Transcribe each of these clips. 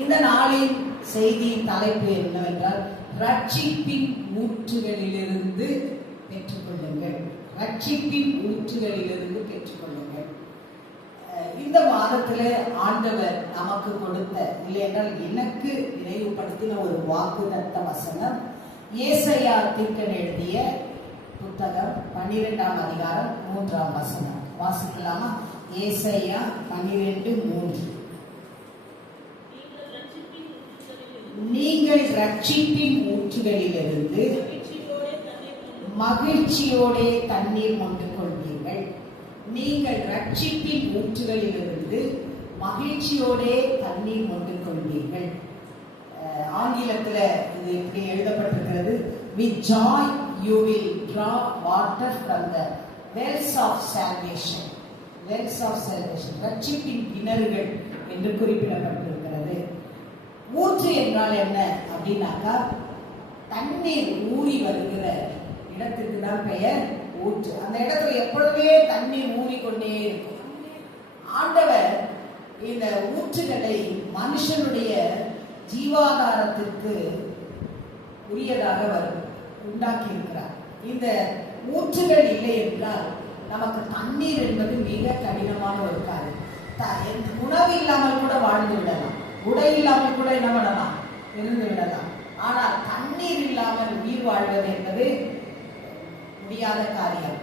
இந்த நாளின் செய்தியின் தலைப்பு என்னவென்றால் ரட்சிப்பின் ஊற்றுகளிலிருந்து பெற்றுக்கொள்ளுங்கள். ரட்சிப்பின் ஊற்றுகளிலிருந்து பெற்றுக்கொள்ளுங்கள். இந்த மாதத்துல ஆண்டவர் நமக்கு கொடுத்த, இல்லை என்றால் எனக்கு நினைவுபடுத்தின ஒரு வாக்குத்தத்த வசனம் ஏசாயா தீர்க்கன் எழுதிய புத்தகம் 12ஆம் அதிகாரம் 3ஆம் வசனம். வாசிக்கலாமா? ஏசாயா 12:3. நீங்கள் ரட்சிப்பின் ஊற்றுகளிலிருந்து மகிழ்ச்சியோட தண்ணீர் கொண்டு கொள்வீர்கள். நீங்கள் ரட்சிப்பின் ஊற்றுகளிலிருந்து மகிழ்ச்சியோட தண்ணீர் கொண்டு கொள்வீர்கள். ஆங்கிலத்துல இது இப்படி எழுதப்பட்டிருக்கிறது. With joy you will draw water from the wells of salvation. Wells of salvation. ரட்சிப்பின் கிணறுகள் என்று குறிப்பிடப்பட்டிருக்கிறது. ஊற்று என்றால் என்ன அப்படின்னாக்கா, தண்ணீர் ஊறி வருகிற இடத்துக்கு தான் பெயர் ஊற்று. அந்த இடத்துல எப்பொழுதுமே தண்ணீர் ஊறிக்கொண்டே இருக்கும். ஆண்டவர் இந்த ஊற்றுகளை மனுஷனுடைய ஜீவாதாரத்திற்கு உரியதாக உண்டாக்கி இருக்கிறார். இந்த ஊற்றுகள் இல்லை என்றால் நமக்கு தண்ணீர் என்பது மிக கடினமான ஒரு காரியம். உணவு இல்லாமல் கூட வாழ்ந்து விடலாம், உடை இல்லாமல் கூட என்ன பண்ணலாம், இருந்து விடலாம். ஆனால் தண்ணீர் இல்லாமல் உயிர் வாழ்வது என்பது முடியாத காரியம்.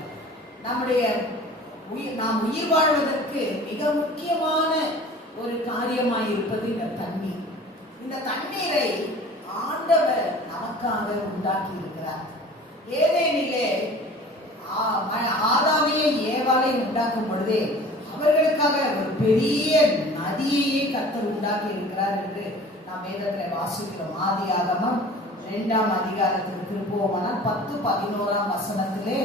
நாம் உயிர் வாழ்வதற்கு மிக முக்கியமான ஒரு காரியமாய் இருப்பது இந்த தண்ணீர். இந்த தண்ணீரை ஆண்டவர் நமக்காக உண்டாக்கி இருக்கிறார். ஏதேனிலே ஆதாமையை ஏவாளை உண்டாக்கும் பொழுதே அவர்களுக்காக ஒரு பெரிய நதியையே கர்த்தர் உண்டாக்கி இருக்கிறார் என்று நாம் வேதத்தில் வாசிக்கிறோம். ஆதியாகமம் 2ஆம் அதிகாரத்துக்கு திருப்புவோமானால் 10-11ஆம் வசனத்திலே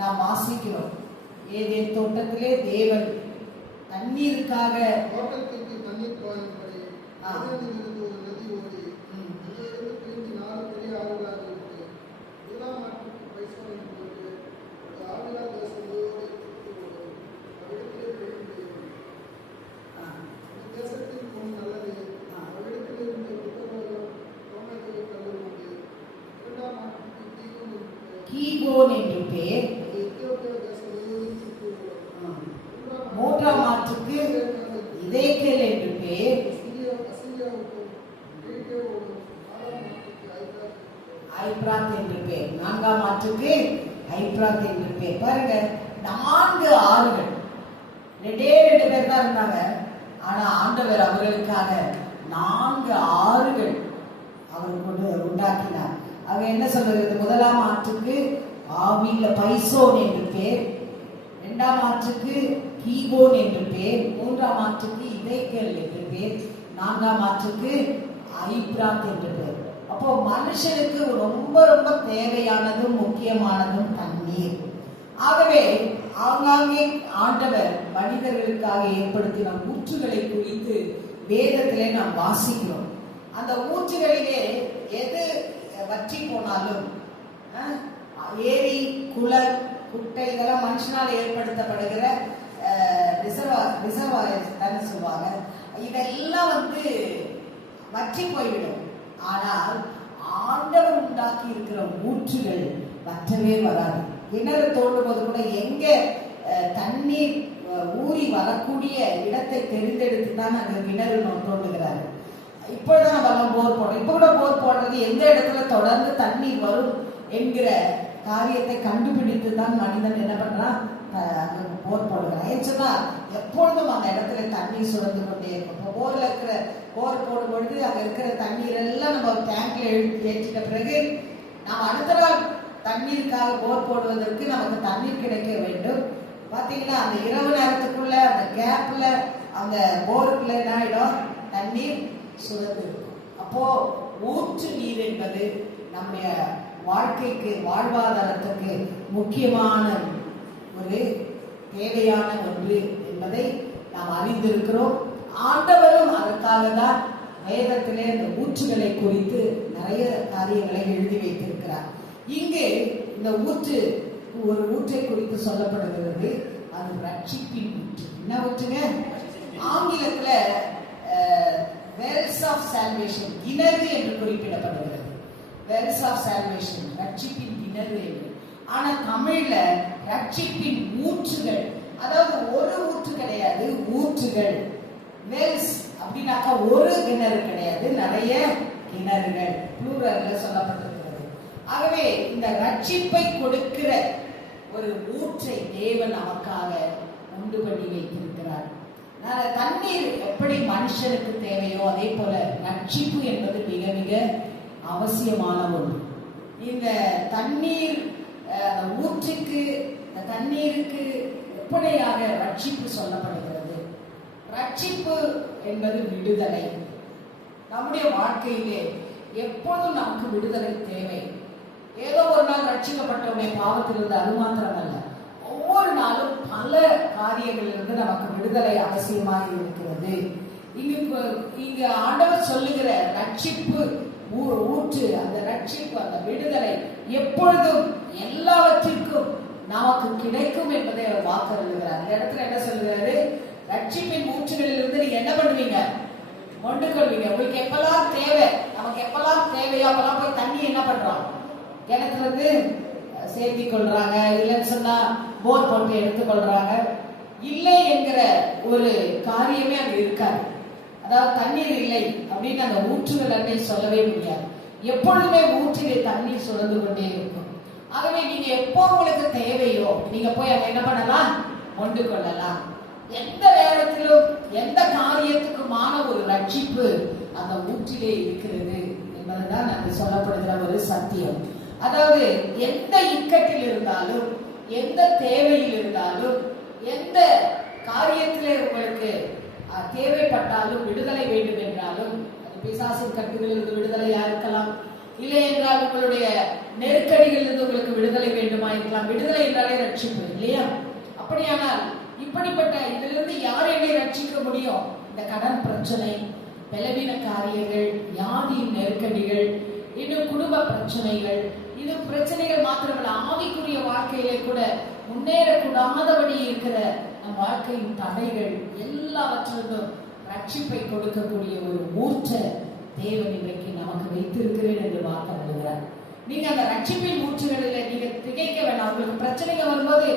நாம் வாசிக்கிறோம். ஏதேன் தோட்டத்திலே தேவன் தண்ணீருக்காக தண்ணீர் பாயும்படி அதிலிருந்து ஒரு நதி ஓடி அதிலிருந்து பிரிந்து 4 பெரிய ஆறுகளாக இருக்கு. முதலாம் ஆற்றுக்கு பைசோனை போட்டு ஆவிலா தேசம் முழுவதும் அவ்விடத்திலே பெய்து அந்த தேசத்தின் பொன் நல்லது. அவ்விடத்தில் இருந்த புத்தகம் தோமைகளை கல்லுண்டு. இரண்டாம் ஆற்றுக்கு கீகோன் என்று பெயர். எத்தியோப்பியா தேசம் முழுவதும் சுற்றி உள்ளது. மூன்றாம் ஆற்றுக்கு இதேக்கேல் என்று பெயர். ஐப்ராத் என்று பெயர். 4ஆம் ஆற்றுக்கு ஐப்ராத் என்று பெயர். பாருங்க, 4 ஆறுகள். 2 பேர் தான் இருந்தாங்க. ஆனா ஆண்டவர் அவர்களுக்காக 4 ஆறுகள் அவர் கொண்டு உண்டாக்கினார். அவங்க என்ன சொல்றது? முதலாம் ஆற்றுக்கு ஆவில பைசோன் என்று பெயர், 2ஆம் ஆற்றுக்கு கீகோன் என்று பெயர், 3ஆம் ஆற்றுக்கு இதேக்கேல் என்று பெயர், 4ஆம் ஆற்றுக்கு ஐப்ராத் என்று பெயர். அப்போ மனுஷனுக்கு ரொம்ப ரொம்ப தேவையானதும் முக்கியமானதும் தண்ணீர். ஆகவே ஆங்காங்கே ஆண்டவர் மனிதர்களுக்காக ஏற்படுத்தின ஊற்றுகளை குறித்து வேதத்திலே நாம் வாசிக்கிறோம். அந்த ஊற்றுகளிலே எது வற்றி போனாலும், ஏரி, குளம், குட்டை, இதெல்லாம் மனுஷனால் ஏற்படுத்தப்படுகிற ரிசர்வாயர்ஸ் தானே சொல்லுவாங்க. இதெல்லாம் வற்றி போய்விடும். ஆனால் ஆண்டவர் உண்டாக்கி இருக்கிற ஊற்றுகள் வற்றவே வராது. கிணறு தோண்டும் போது கூட எங்க தண்ணீர் ஊறி வரக்கூடிய இடத்தை தெரிந்தெடுத்து தான் அங்க கிணறு தோண்டுகிறாரு. இப்பதான் நம்ம போர் போடுறோம். இப்ப கூட போர் போடுறது எந்த இடத்துல தொடர்ந்து தண்ணீர் வரும் என்கிற காரியத்தை கண்டுபிடித்து தான் மனிதன் என்ன பண்றான், போர் போடுகிறான். ஏன்னா எப்பொழுதும் அந்த இடத்துல தண்ணீர் சுரந்து கொண்டே இருக்கும். இப்போ போர்ல இருக்கிற போர் போடும் பொழுது அங்க இருக்கிற தண்ணீர் எல்லாம் நம்ம டேங்க்ல ஏற்றிட்ட பிறகு நாம் அடுத்த நாள் தண்ணீருக்காக போர் போடுவதற்கு நமக்கு தண்ணீர் கிடைக்க வேண்டும். பாத்தீங்கன்னா அந்த இரவு நேரத்துக்குள்ள அந்த கேப்ல அந்த போருக்குள்ள என்ன ஆயிடும், தண்ணீர் சுரந்து இருக்கும். அப்போ ஊற்று நீர் என்பது நம்முடைய வாழ்க்கைக்கு, வாழ்வாதாரத்துக்கு முக்கியமான ஒரு தேவையான ஒன்று என்பதை நாம் அறிந்திருக்கிறோம். ஆண்டவரும் அதற்காக தான் வேதத்திலே இந்த ஊற்றுகளை குறித்து நிறைய காரியங்களை எழுதி வைத்திருக்கிறார். இங்கே இந்த ஊற்று, ஒரு ஊற்றை குறித்து சொல்லப்படுகிறது. அது ரட்சிப்பின் ஊற்று. என்ன ஊற்றுங்க? ஆங்கிலத்துல வெல்ஸ் ஆஃப் சால்வேஷன், கிணறு என்று குறிப்பிடப்படுகிறது. வெல்ஸ் ஆஃப் சால்வேஷன், ரட்சிப்பின் கிணறு என்று. ஆனா தமிழ்ல ரட்சிப்பின் ஊற்றுகள், அதாவது ஒரு ஊற்று கிடையாது, ஊற்றுகள். வெல்ஸ் அப்படின்னாக்கா ஒரு கிணறு கிடையாது, நிறைய கிணறுகள், ப்ளூரல்ல சொல்லப்பட்டிருக்கிறது. ஆகவே இந்த ரட்சிப்பை கொடுக்கிற ஒரு ஊற்றை தேவன் நமக்காக உண்டு பண்ணி வைத்திருக்கிறார். தண்ணீர் எப்படி மனுஷனுக்கு தேவையோ அதே போல ரட்சிப்பு என்பது மிக மிக அவசியமான ஒன்று. இந்த தண்ணீர் ஊற்றுக்கு, இந்த தண்ணீருக்கு எப்படியாக ரட்சிப்பு சொல்லப்படுகிறது? ரட்சிப்பு என்பது விடுதலை. நம்முடைய வாழ்க்கையிலே எப்பொழுதும் நமக்கு விடுதலை தேவை. ஏதோ ஒரு நாள் ரட்சிக்கப்பட்டவுடைய பாவத்திலிருந்து அது மாத்திரமல்ல, ஒவ்வொரு நாளும் பல காரியங்களிலிருந்து நமக்கு விடுதலை அவசியமாக இருக்கிறது. இங்கு ஆண்டவர் சொல்லுகிற ரட்சிப்பு ஊற்று, அந்த ரட்சிப்பு, அந்த விடுதலை எப்பொழுதும் எல்லாவற்றிற்கும் நமக்கு கிடைக்கும் என்பதை அவர் வாக்களிக்கிறார். அந்த இடத்துல என்ன சொல்லுகிறாரு? ரட்சிப்பின் ஊற்றுகளிலிருந்து நீங்க என்ன பண்ணுவீங்க? மொண்டு கொள்வீங்க. உங்களுக்கு எப்பெல்லாம் தேவை, நமக்கு எப்பெல்லாம் தேவையோ அப்பெல்லாம் போய் தண்ணி என்ன பண்றோம்? கிணத்துல இருந்து சேர்த்தி கொள்றாங்க, இல்லைன்னு சொன்னா போர் போட்டு எடுத்துக்கொள்றாங்க. இல்லை என்கிற ஒரு காரியமே அங்க இருக்காது. அதாவது தண்ணீர் இல்லை அப்படின்னு அந்த ஊற்றுகள் அன்னை சொல்லவே முடியாது. எப்பொழுதுமே ஊற்றிலே தண்ணீர் சுரந்து கொண்டே இருக்கும். ஆகவே நீங்க எப்போ உங்களுக்கு தேவையோ நீங்க போய் அங்க என்ன பண்ணலாம்? மொண்டு கொள்ளலாம். எந்த நேரத்திலும் எந்த காரியத்துக்குமான ஒரு ரட்சிப்பு அந்த ஊற்றிலே இருக்கிறது என்பதுதான் அங்கு சொல்லப்படுகிற ஒரு சத்தியம். அதாவது எந்த இக்கட்டில் இருந்தாலும், எந்த தேவையில் இருந்தாலும், எந்த காரியத்திலே உங்களுக்கு தேவைப்பட்டாலும், விடுதலை வேண்டும் என்றாலும், அது பிசாசின் கட்டுகளிலிருந்து விடுதலையா இருக்கலாம், இல்லை என்றால் உங்களுடைய நெருக்கடிகளிலிருந்து உங்களுக்கு விடுதலை வேண்டுமா இருக்கலாம். விடுதலை என்றாலே ரட்சிப்பு இல்லையா? அப்படியானால் இப்படிப்பட்ட இதிலிருந்து யார் என்னை ரட்சிக்க முடியும்? இந்த கடன் பிரச்சனை, பலவீன காரியங்கள், வியாதியின் நெருக்கடிகள், இன்னும் குடும்ப பிரச்சனைகள், இது பிரச்சனைகள் மாத்திரமல்ல, ஆவிக்குரிய வாழ்க்கையிலே கூட முன்னேறக்கூடாதபடி இருக்கிற நம் வாழ்க்கையின் தடைகள் எல்லாவற்றிலும் ரட்சிப்பை கொடுக்கக்கூடிய ஒரு ஊற்ற தேவன் இன்றைக்கு நமக்கு வைத்திருக்கிறேன் என்று வாக்களிக்கிறார். நீங்க அந்த ரட்சிப்பின் ஊற்றுகளில் நீங்க திகைக்க வேண்டாம். உங்களுக்கு பிரச்சனைகள் வரும்போது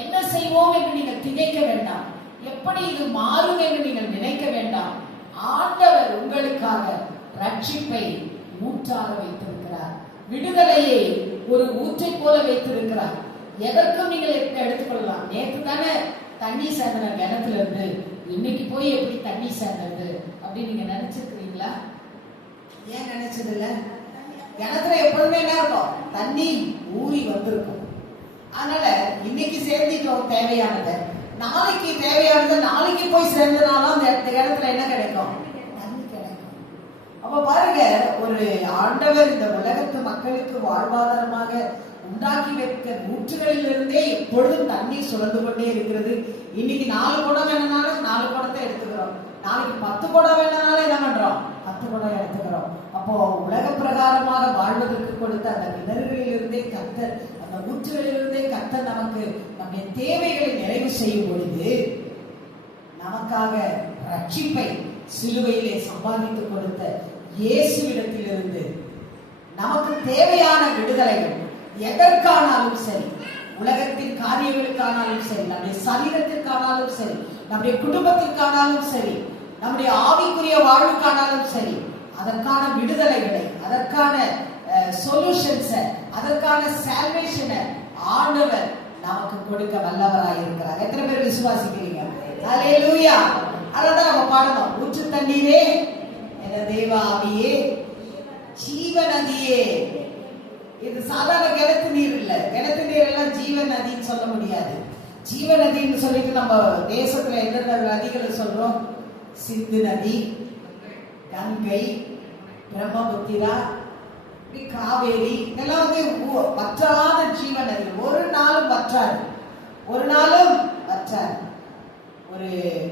என்ன செய்வோம் என்று நீங்கள் திகைக்க வேண்டாம். எப்படி இது மாறும் என்று நீங்கள் நினைக்க வேண்டாம். ஆண்டவர் உங்களுக்காக ரட்சிப்பை ஊற்றாக வைத்திருக்கிறார். விடுதலையை ஒரு ஊற்றை போல வைத்திருக்கிறார். எதற்கும் நீங்கள் எடுத்துக்கொள்ளலாம். நேற்று தானே தண்ணி சேர்ந்த கிணத்துல இருந்து, இன்னைக்கு போய் எப்படி தண்ணி சேர்ந்தது அப்படின்னு நீங்க நினைச்சிருக்கிறீங்களா? ஏன் நினைச்சது இல்ல? கிணத்துல எப்பொழுதுமே என்ன இருக்கும்? தண்ணி ஊறி வந்திருக்கும். அதனால இன்னைக்கு சேர்ந்துட்டோம் தேவையானது, நாளைக்கு தேவையானது நாளைக்கு போய் சேர்ந்தனாலும் அந்த இடத்துல என்ன கிடைக்கும்? தண்ணி கிடைக்கும். அப்ப பாருங்க, ஒரு ஆண்டவர் இந்த உலகத்து மக்களுக்கு வாழ்வாதாரமாக உண்டாக்கி வைக்க ஊற்றுகளில் இருந்தே எப்பொழுதும் தண்ணீர் சுரந்து கொண்டே இருக்கிறது. இன்னைக்கு 4 குடம் வேணும்னாலும் 4 குடத்தை எடுத்துக்கிறோம். நாளைக்கு 10 குடம் வேணும்னாலும் என்ன பண்றோம்? 10 குடம் எடுத்துக்கிறோம். அப்போ உலக பிரகாரமாக வாழ்வதற்கு கொடுத்த அந்த கிணறுகளில் இருந்தே கர்த்தர், அந்த ஊற்றுகளிலிருந்தே கர்த்தர் நமக்கு நம்முடைய தேவைகளை நிறைவு செய்யும் பொழுது நமக்காக ரட்சிப்பை சிலுவையிலே சம்பாதித்து கொடுத்த இயேசுவிடத்திலிருந்து நமக்கு தேவையான விடுதலைகள் எதற்கானாலும் சரி, உலகத்தின் காரியங்களுக்கானாலும் சரி, நம்முடைய சரீரத்திற்கானாலும் சரி, நம்முடைய குடும்பத்திற்கானாலும் சரி, நம்முடைய ஆவிக்குரிய வாழ்வுக்கானாலும் சரி, அதற்கான விடுதலைகளை, அதற்கான சொல்யூஷன்ஸை, அதற்கான சால்வேஷனை ஆண்டவர் நமக்கு கொடுக்க வல்லவராய் இருக்கிறார். எத்தனை பேர் விசுவாசிக்கிறீங்க? ஹல்லேலூயா. அதான் நம்ம பாடணும். ஊற்று தண்ணீரே, என தேவ ஆவியே, ஜீவ நதியே. இது சாதாரண கிணத்து நீர் இல்ல. கிணத்து நீர் எல்லாம் ஜீவ நதின்னு சொல்ல முடியாது. ஜீவ நதின்னு சொல்லிட்டு நம்ம தேசத்துல எந்தெந்த நதிகளை சொல்றோம்? சிந்து நதி, கங்கை, பிரம்மபுத்திரா, காவேரி, இதெல்லாம் வந்து வற்றாத ஜீவ நதி. ஒரு நாளும் வற்றாது, ஒரு நாளும் வற்றாது. ஒரு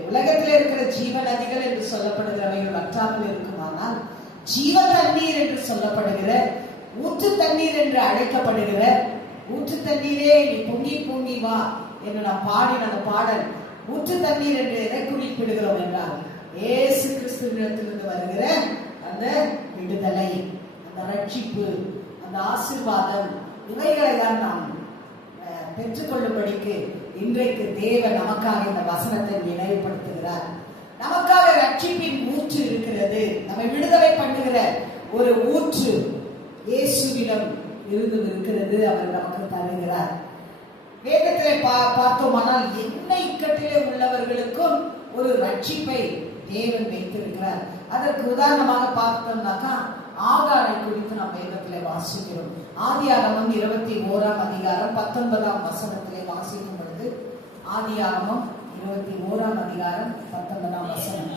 உலகத்தில் இருக்கிற ஜீவ நதிகள் என்று சொல்லப்படுகிறவைகள் வற்றாமல் இருக்குமானால், ஜீவ தண்ணீர் என்று சொல்லப்படுகிற, ஊற்று தண்ணீர் என்று அழைக்கப்படுகிற, ஊற்று தண்ணீரே நீ பொங்கி பொங்கி வா என்று நாம் பாடின அந்த பாடல், ஊற்று தண்ணீர் என்று எதை குறிப்பிடுகிறோம் என்றால் இயேசு கிறிஸ்துவிடத்திலிருந்து வருகிற அந்த விடுதலை, அந்த ரட்சிப்பு, அந்த ஆசீர்வாதம், இவைகளை தான் நாம் பெற்றுக்கொள்ளும்படிக்கு இன்றைக்கு தேவன் நமக்காக இந்த வசனத்தை நினைவுபடுத்துகிறார். நமக்காக ரட்சிப்பின் ஊற்று இருக்கிறது. நம்மை விடுதலை பண்ணுகிற ஒரு ஊற்று இயேசுவிடம் இருந்து இருக்கிறது. அவர் நமக்கு தருகிறார். வேதத்திலே பார்த்தோமானால் என்ன இக்கட்டிலே உள்ளவர்களுக்கும் ஒரு ரட்சிப்பை தேவன் வைத்திருக்கிறார். அதற்கு உதாரணமாக பார்த்தோம்னாக்கா ஆகாரை குறித்து நாம் வேதத்திலே வாசிக்கிறோம். ஆதியாகமம் 21ஆம் அதிகாரம் 19ஆம் வசனத்திலே வாசிக்கும் பொழுது, ஆதியாகமம் 21ஆம் அதிகாரம் 19ஆம் வசனம்,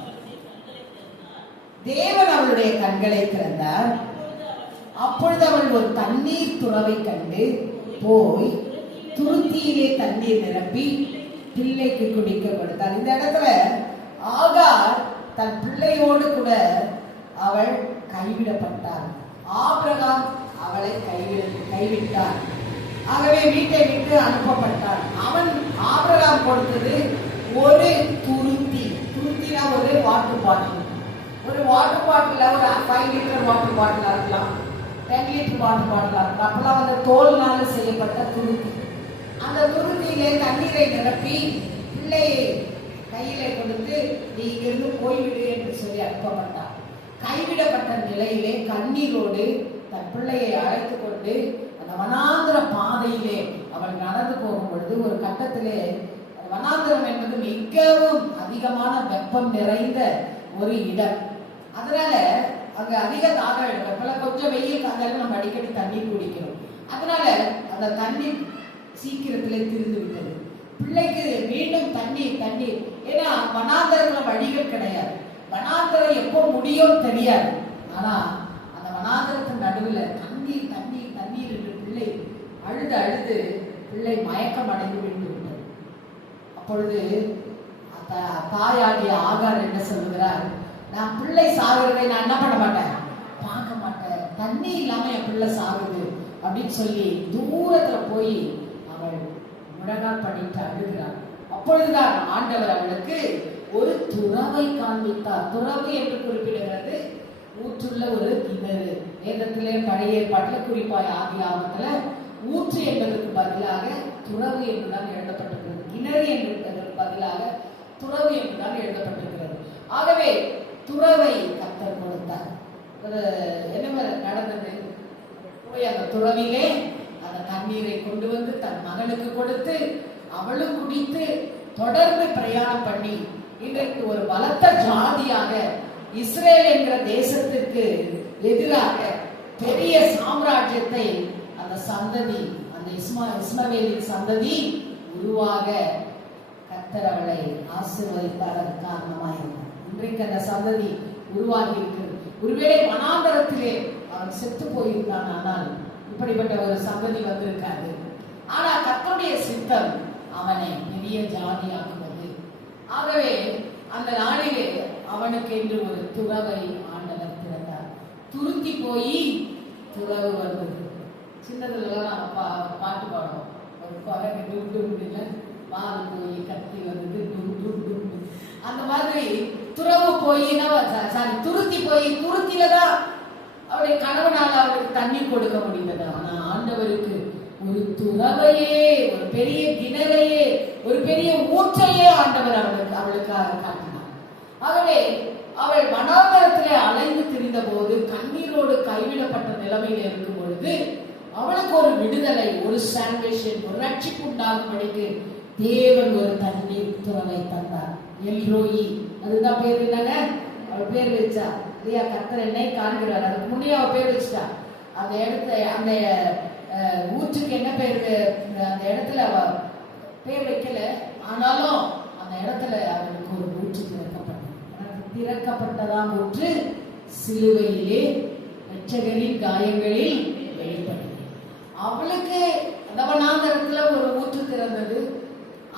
தேவன் அவளுடைய கண்களை திறந்தார். அப்பொழுது அவள் ஒரு தண்ணீர் துறவை கண்டு போய் துருத்தியிலே தண்ணீர் நிரப்பி பிள்ளைக்கு குடிக்க கொடுத்தார். இந்த இடத்துல ஆகார் தன் பிள்ளையோடு கூட அவள் கைவிடப்பட்டார். ஆபிரகாம் அவளை கைவிட்டார். ஆகவே வீட்டை விட்டு அனுப்பப்பட்டார். அவன் ஆபிரகாம் கொடுத்தது ஒரு துருத்தினா ஒரு வாட்டர் பாட்டில். ஒரு வாட்டர் பாட்டில் ஒரு 5 லிட்டர் வாட்டர் பாட்டிலா இருக்கலாம், 10 லிட்டர் வாட்டர் பாட்டிலா இருக்கலாம். அப்பெல்லாம் வந்து தோல்னால செய்யப்பட்ட துருத்தி. அந்த துருத்தியிலே தண்ணீரை நிரப்பி பிள்ளையை கையிலே கொடுத்து நீ இங்கிருந்து போய்விடு என்று சொல்லி அனுப்பப்பட்டார். கைவிடப்பட்ட நிலையிலே கண்ணீரோடு தன் பிள்ளையை அழைத்து கொண்டு அந்த வனாந்திர பாதையிலே அவள் நடந்து போகும் பொழுது ஒரு கட்டத்திலே, வனாந்திரம் என்பது மிகவும் அதிகமான வெப்பம் நிறைந்த ஒரு இடம். அதனால அங்க அதிக தாகம் எடுக்கும். கொஞ்சம் வெயில் காலையில நம்ம அடிக்கடி தண்ணீர் குடிக்கிறோம். அதனால அந்த தண்ணீர் சீக்கிரத்திலே திரிந்து விட்டது. பிள்ளைக்கு மீண்டும் தண்ணீர். ஏன்னா வனாந்தரத்துல வழிகள் கிடையாது. வனாந்தரம் எப்போ முடியும் தெரியாது. ஆனா அந்த வனாந்தரத்தின் நடுவில் தண்ணீர் என்று பிள்ளை அழுது பிள்ளை மயக்கம் அடைந்து விட்டு விட்டது. அப்பொழுது தாயாகிய ஆகார் என்ன சொல்லுகிறார், நான் பிள்ளை சாகுறதை நான் என்ன பண்ண மாட்டேன், பார்க்க மாட்டேன். தண்ணி இல்லாம என் பிள்ளை சாகுது அப்படின்னு சொல்லி தூரத்துல போய் அவள் முழங்கால் பண்ணிட்டு அழுகிறார். அப்பொழுதுதான் ஆண்டவர் அவளுக்கு ஒரு துறவை காண்பித்தார். துறவு என்று குறிப்பிடுகிறது ஊற்றுள்ள ஒரு கிணறு. வேதத்திலே பழைய ஏற்பாட்டில் குறிப்பாய் ஆதியாகமத்துல ஊற்று என்பதற்கு பதிலாக துறவு என்றுதான் எழுதப்பட்டிருக்கிறது. கிணறு என்பதற்கு பதிலாக துறவு என்றுதான் எழுதப்பட்டிருக்கிறது. ஆகவே துறவை கர்த்தர் கொடுத்தார். என்ன நடந்தது, போய் அந்த துறவிலே அந்த தண்ணீரை கொண்டு வந்து தன் மகனுக்கு கொடுத்து அவளும் குடித்து தொடர்ந்து பிரயாணம் பண்ணி இன்றைக்கு ஒரு பலத்த ஜாதியாக இஸ்ரேல் என்கிற தேசத்திற்கு எதிராக பெரிய சாம்ராஜ்யத்தை அந்த சந்ததி, அந்த இஸ்மவேலின் சந்ததி உருவாக கர்த்தர் அவளை ஆசீர்வதித்தார். காரணமாயிருந்தார். இன்றைக்கு அந்த சந்ததி உருவாகி இருக்கிறது. ஒருவேளை வனாந்தரத்திலே அவன் செத்து போயிருந்தான், ஆனால் இப்படிப்பட்ட ஒரு சந்ததி வந்திருக்காது. ஆனா கர்த்தருடைய சித்தம் அவனை பெரிய ஜாதியாக்குவது. ஆகவே அந்த நாளிலே அவனுக்கு என்று ஒரு துறவை ஆண்டவர் திறந்தார். துருத்தி போய் துறவு வந்தது. சின்னதுல நம்ம பாட்டு பாடுவோம், ஒரு குரங்கு டுண்டு பால் போய் கத்தி வந்தது டுண்டு. அந்த மாதிரி துறவு போயினா துருத்தி போய் துருத்தில தான் அவருடைய கணவனால அவருக்கு தண்ணீர் கொடுக்க முடிந்தது. ஆனா ஆண்டவருக்கு ஒரு துறவையே, ஒரு பெரிய கிணறையே, ஒரு பெரிய ஊற்றையே ஆண்டவர் அவளுக்காக காட்டினார். ஆகவே அவள் வனாந்தரத்திலே அலைந்து திரிந்த போது, கண்ணீரோடு கைவிடப்பட்ட நிலைமையில இருக்கும் பொழுது அவளுக்கு ஒரு விடுதலை, ஒரு சால்வேஷன், ஒரு ரட்சிப்பு உண்டாகும்படிக்கு தேவன் ஒரு தண்ணீர் துறவை தந்தார். எல்ரோயி, அதுதான் பேர். இல்லைங்க, அவள் பேர் வச்சா இல்லையா, கர்த்தர் என்னை காண்கிறார். அதுக்கு முன்னே அவள் பேர் வச்சுட்டா. அந்த இடத்த, அந்த ஊற்றுக்கு என்ன பேரு, அந்த இடத்துல அவ பேர் வைக்கல. ஆனாலும் அந்த இடத்துல அவளுக்கு ஒரு ஊற்று திறக்கப்பட்டதாம் ஊற்று சிலுவையிலே இரட்சகரின் காயங்களில் வெளிப்பட்டது. அவளுக்கு அந்த வனாந்தரத்துல ஒரு ஊற்று திறந்தது.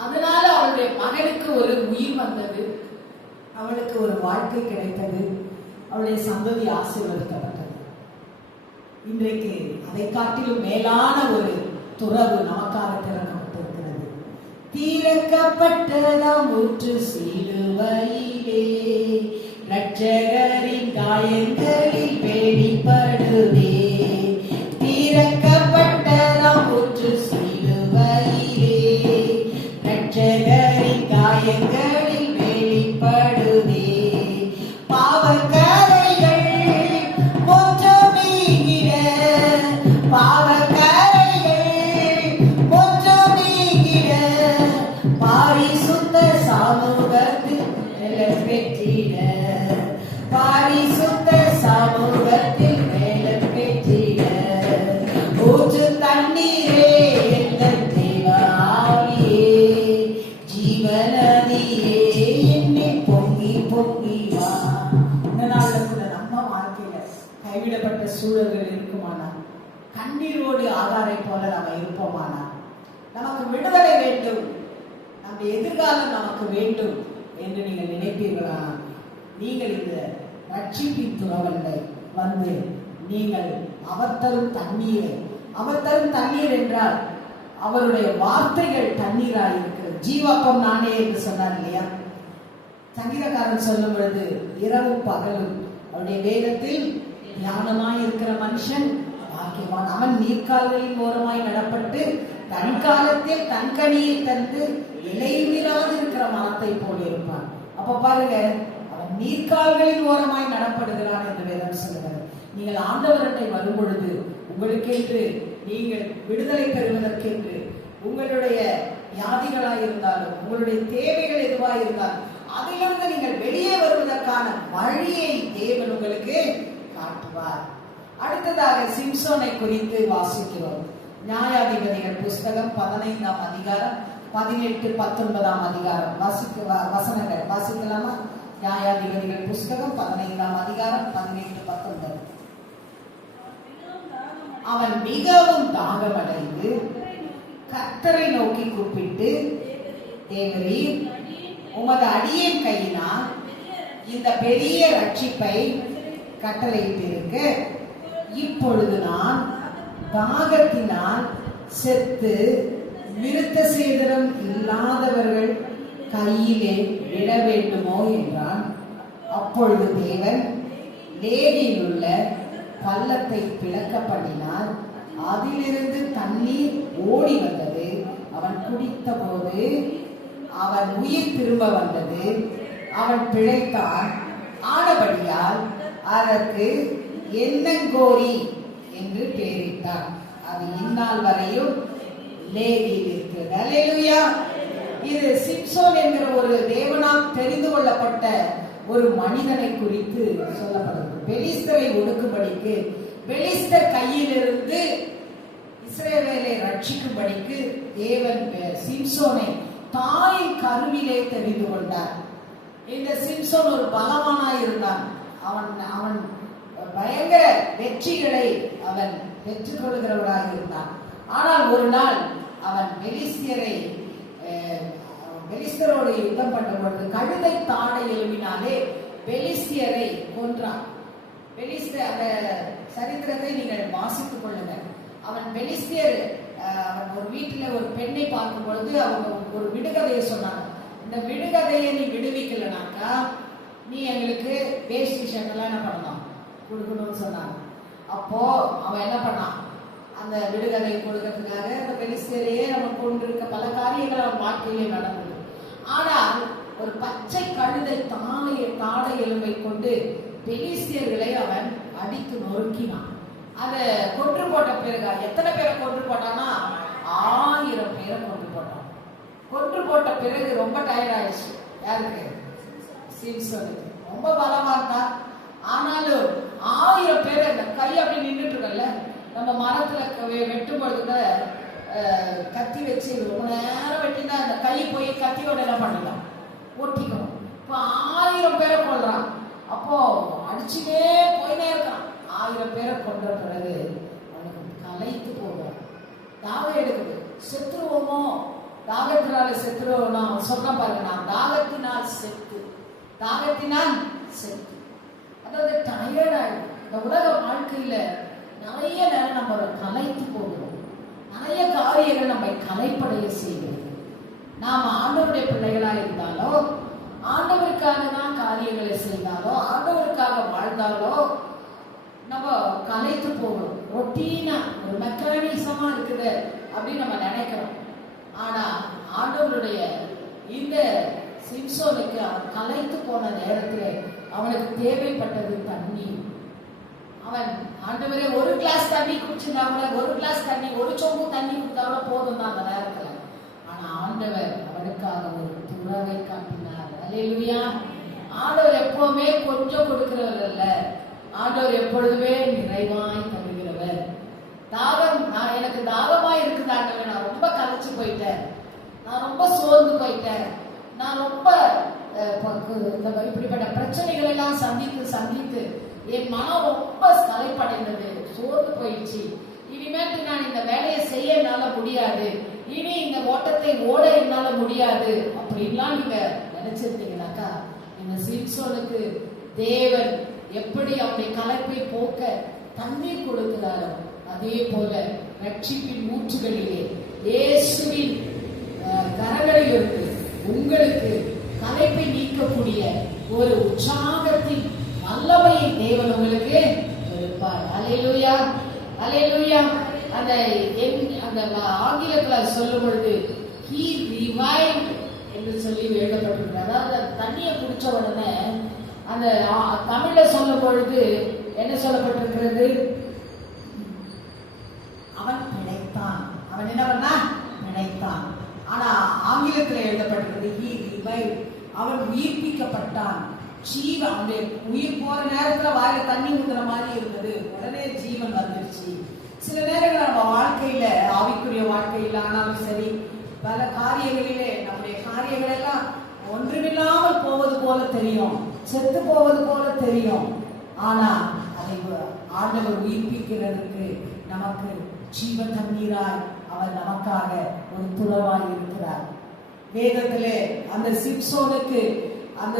அதனால அவளுடைய மகனுக்கு ஒரு உயிர் வந்தது. அவளுக்கு ஒரு வாழ்க்கை கிடைத்தது. அவளுடைய சந்ததி ஆசீர்வதிக்கப்பட்டது. இன்றைக்கு அதை காட்டிலும் மேலான ஒரு துறவு நமக்காக திறக்கப்பட்டிருக்கிறது. திறக்கப்பட்டதாம் ஊற்று சிலுவையிலே இரட்சகரின் காயங்களில் வெளிப்படுதே. திறக்கப்பட்டதாம் ஊற்று சிலுவையிலே, இரட்சகரின் காயங்களில் வெளிப்படுதே. பாவக்கரைகள் கொஞ்சம் நீங்கிட, பாவக்கரைகள் கொஞ்சம் நீங்கிட, பாரிசுத்த சமூகத்தில் மேலம் பெற்றிட, பாரிசுத்த சமூகத்தில் மேலம் பெற்றிட. ஊற்று தண்ணீரே எங்கள் தேவ ஆவியே, ஜீவநதியே என்னில் பொங்கி பொங்கி வா. இந்த நாள்ல கூட நம்ம வாழ்க்கையில கைவிடப்பட்ட சூழல்கள் இருக்குமானா, கண்ணீரோடு ஆகாரை போல நாம இருப்போமானா, நமக்கு விடுதலை வேண்டும், நம்முடைய எதிர்காலம் நமக்கு வேண்டும் என்று நீங்கள் நினைப்பீர்களா, நீங்கள் இந்த ரட்சிப்பின் துறவண்டை வந்து நீங்கள் அவர் தரும் தண்ணீரை, அவர் தரும் தண்ணீர் என்றால் அவருடைய வார்த்தைகள் தண்ணீராய் இருக்கிறது. ஜீவப்பம் நானே என்று சொன்னார் இல்லையா? சங்கீதக்காரன் சொல்லும் பொழுது இரவும் பகலும் அவருடைய வேதத்தில் தியானமாய் இருக்கிற மனுஷன் பாக்கியவான். அவன் நீர்க்கால்களின் ஓரமாய் நடப்பட்டு தன் காலத்தில் தன் கனியை தந்து இலையுதிராது இருக்கிற மரத்தை போல் இருப்பான். அப்ப பாருங்க, அவன் நீர்க்கால்களின் ஓரமாய் நடப்படுகிறான் என்று வேதம் சொல்லுகிறது. நீங்கள் ஆண்டவரட்டை வரும் பொழுது உங்களுக்கென்று நீங்கள் விடுதலை பெறுவதற்கென்று உங்களுடைய வியாதிகளாய் இருந்தாலும் உங்களுடைய தேவைகள் எதுவாக இருந்தாலும் அதிலிருந்து நீங்கள் வெளியே வருவதற்கான வழியை தேவன் உங்களுக்கு காட்டுவார். அடுத்ததாக சிம்சோனை குறித்து வாசிக்கிறோம். நியாயாதிபதிகள் புஸ்தகம் 15ஆம் அதிகாரம் 18, 19ஆம் அதிகாரம் வசனங்கள் வாசிக்கலாமா? நியாயாதிபதிகள் புஸ்தகம் 15ஆம் அதிகாரம் 18, 19. அவன் மிகவும் தாகமடைந்து கர்த்தரை நோக்கி கூப்பிட்டு, தேவரீர் உமது அடியேன் கையினால் இந்த பெரிய ரட்சிப்பை கட்டளையிட்டிருக்க, இப்பொழுது நான் தாகத்தினால் செத்து விருத்த சேதனம் இல்லாதவர்கள் கையிலே விழ வேண்டுமோ என்றான். அப்பொழுது தேவன் லேகியில் உள்ள பள்ளத்தை பிளக்க பண்ணினார். அதிலிருந்து தண்ணீர் ஓடி வந்தது. அவன் குடித்த போது அவன் உயிர் திரும்ப வந்தது. அவன் பிழைத்தான். ஆனபடியால் அதற்கு எண்ணங்கோரி என்று பெயரிட்டான். அது இந்நாள் வரையும் லேகியில் இருக்கிறது. அல்லேலூயா. இது சிம்சோன் என்கிற ஒரு தேவனால் தெரிந்து கொள்ளப்பட்ட ஒரு மனிதனை குறித்து சொல்லப்படுகிறது. பெலிஸ்தரை ஒடுக்கும்படிக்கு, பெலிஸ்தர் கையிலிருந்து இஸ்ரவேலை ரட்சிக்கும்படிக்கு தேவன் சிம்சோனை தாயின் கருவிலே தெரிந்து கொண்டார். இந்த சிம்சோன் ஒரு பலவானாய் இருந்தான். அவன் பயங்கர வெற்றிகளை அவன் பெற்றுக் கொள்கிறவராக இருந்தான். ஆனால் ஒரு நாள் அவன் பெலிஸ்தரோடு யுத்தம் பண்ண பொழுது கழுதை தாடை எழுவினாலே பெலிஸ்தியரை கொன்றான். பெலிஸ்தர், அந்த சரித்திரத்தை நீங்கள் வாசித்துக் கொள்ளுங்கள். அவன் பெலிஸ்தியர் அவன் ஒரு வீட்டில் ஒரு பெண்ணை பார்க்கும் பொழுது அவங்க ஒரு விடுகதையை சொன்னாங்க. இந்த விடுகதையை நீ விடுவிக்கலனாக்கா நீ எங்களுக்கு வேஷ்டி ஷர்ட்டெல்லாம் என்ன பண்ணலாம் கொடுக்கணும்னு சொன்னாங்க. அப்போ அவன் என்ன பண்ணான், அந்த விடுகதையை கொடுக்கறதுக்காக அந்த பெலிஸ்தியரையே அவன் கொண்டிருக்க பல காரியங்கள் அவன் வாழ்க்கையிலே நடந்தது. ஆனால் ஒரு பச்சை கழுதை தாடை எலும்பை கொண்டு பெலிஸ்தியர்களை அவன் அடித்து நொறுக்கினான். அதை கொன்று போட்ட பிறகு எத்தனை பேரை கொன்று போட்டான்னா 1000 பேரை கொன்று போட்டான். கொன்று போட்ட பிறகு ரொம்ப டயர்ட் ஆயிடுச்சு. யாருக்கு? சிம்சோனுக்கு. ரொம்ப பலமா இருந்தா. ஆனாலும் 1000 பேர் அந்த கை அப்படி நின்றுட்டு இருக்கல, நம்ம மரத்துல வெட்டும் பொழுது கத்தி வச்சு ரொம்ப நேரம் வெட்டினா அந்த கை போய் கத்தியோட என்ன பண்ணலாம், ஒட்டிக்கணும். இப்போ 1000 பேரை கொள்றான். அப்போ அடிச்சுட்டே போயினே இருக்கான். 1000 பேரை கொன்ற பிறகு அவனுக்கு கலைத்து போவான். தாகம் எடுக்குது. செத்துருவோமோ, தாகத்தினால செத்துருவோம்னா அவன் சொல்ல பாருங்க, நான் தாகத்தினால் செத்து, தாகத்தினால் செத்து. அதாவது டயர்டாயிடும். இந்த உலக வாழ்க்கையில நிறைய நேரம் நம்ம கலைத்து போகிறோம். நிறைய காரியங்கள் நம்மை கலைப்படைய செய்கிறது. நாம் ஆண்டவருடைய பிள்ளைகளா இருந்தாலும் ஆண்டவருக்கு ஆண்டவருக்காக தான் காரியங்களை செய்தாலோ, ஆண்டவருக்காக வாழ்ந்தாலோ நம்ம கலைத்து போகணும். ரொட்டீனா ஒரு மெக்கானிசமா இருக்குது அப்படின்னு நம்ம நினைக்கிறோம். ஆனா ஆண்டவருடைய இந்த சிம்சோனுக்கு அவன் கலைத்து போன நேரத்துல அவனுக்கு தேவைப்பட்டது தண்ணி. அவன் ஆண்டவரே ஒரு கிளாஸ் தண்ணி குடிச்சிருந்தா கூட, ஒரு கிளாஸ் தண்ணி, ஒரு சொம்பு தண்ணி கொடுத்தா கூட போதும் தான் அந்த நேரத்துல. ஆனா ஆண்டவர் அவனுக்காக ஒரு துறவை காட்டினார். அல்லேலூயா. ஆண்டவர் எப்பவுமே கொஞ்சம் கொடுக்கிறவர் அல்ல, ஆண்டவர் எப்பொழுதுமே நிறைவாய் தருகிறவர். தாகம், எனக்கு தாகமா இருக்குது ஆண்டவர், நான் ரொம்ப கலைச்சு போயிட்டேன், நான் ரொம்ப சோர்ந்து போயிட்டேன், நான் ரொம்ப இப்படிப்பட்ட பிரச்சனைகள் எல்லாம் சந்தித்து என் மனம் ரொம்ப கலைப்படைந்தது, சோர்ந்து போயிடுச்சு, இனிமேட்டு நான் இந்த வேலையை செய்ய என்னால முடியாது, இனி இந்த ஓட்டத்தை ஓட என்னால முடியாது அப்படின்லாம் நீங்க நினைச்சிருந்தீங்கன்னாக்கா, இந்த சிம்சோனுக்கு தேவன் எப்படி அவருடைய கலைப்பை போக்க தண்ணீர் கொடுக்கிறாரோ, அதே போல ரட்சிப்பின் ஊற்றுகளிலே இயேசுவின் கரங்களில் இருந்து உங்களுக்கு கலைப்பை நீக்கக்கூடிய ஒரு உற்சாகத்தின் வல்லமையை தேவன் உங்களுக்கு கொடுப்பார். அல்லேலூயா, அல்லேலூயா. அந்த ஆங்கிலத்துல சொல்லும் பொழுது he revived என்று சொல்லி எழுதப்பட்டிருக்கிறது. அதாவது தண்ணியை குடிச்ச உடனே அந்த தமிழ்ல சொல்லும் பொழுது என்ன சொல்லப்பட்டிருக்கிறது? அவன் பிழைத்தான். அவன் என்ன பண்ணா? பிழைத்தான். ஆனா ஆங்கிலத்தில் எழுதப்பட்டிருக்கிறது he revived, அவன் உயிர்ப்பிக்கப்பட்டான். ஜீவன், அவனுடைய உயிர் போற நேரத்துல வாயில தண்ணி ஊத்துற மாதிரி இருந்தது, உடனே ஜீவன் வந்துருச்சு. சில நேரங்கள் நம்ம வாழ்க்கையில, ஆவிக்குரிய வாழ்க்கையில ஆனாலும் சரி, பல காரியங்களிலே நம்முடைய காரியங்கள் எல்லாம் ஒன்றுமில்லாமல் போவது போல தெரியும், செத்து போவது போல தெரியும். ஆனா அதை ஆண்டவர் உயிர்ப்பிக்கிறதுக்கு நமக்கு ஜீவ தண்ணீராய் அவர் நமக்காக ஒரு துறவாய் இருக்கிறார். வேதத்திலே அந்த சிம்சோனுக்கு, அந்த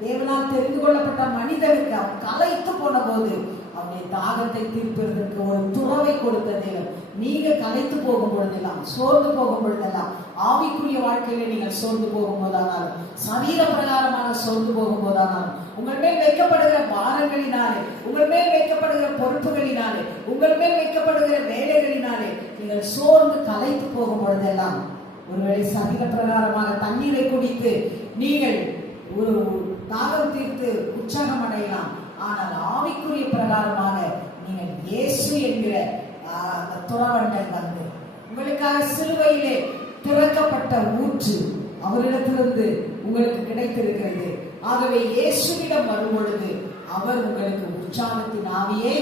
தேவனால் தெரிந்து கொள்ளப்பட்ட மனிதனுக்கு, அவன் கலைத்து போன போது அவனுடைய தாகத்தை தீர்ப்பதற்கு ஒரு துறவை கொடுத்த தேவன். நீங்க கலைத்து போகும் பொழுதெல்லாம், சோர்ந்து போகும் பொழுதெல்லாம், ஆவிக்குரிய வாழ்க்கையில நீங்கள் சோர்ந்து போகும் போதானாலும், சரீர பிரகாரமான சோர்ந்து போகும் போதானாலும், உங்கள் மேல் வைக்கப்படுகிற பாரங்களினாலே, உங்கள் மேல் வைக்கப்படுகிற பொறுப்புகளினாலே, உங்கள் மேல் வைக்கப்படுகிற வேலைகளினாலே நீங்கள் சோர்ந்து கலைத்து போகும் பொழுதெல்லாம், ஒருவேளை சரீர பிரகாரமான தண்ணீரை குடித்து நீங்கள் ஒரு தாகம் தீர்த்து உற்சாகம் அடையலாம். ஆனால் ஆவிக்குரிய பிரகாரமாக நீங்கள் இயேசு என்கிற அந்த துறவண்டை வந்து உங்களுக்காக சிலுவையிலே திறக்கப்பட்ட ஊற்று அவரிடத்திலிருந்து உங்களுக்கு கிடைத்திருக்கிறது. ஆகவே இயேசுவிடம் வரும் பொழுது அவர் உங்களுக்கு உற்சாகத்தின் ஆவியை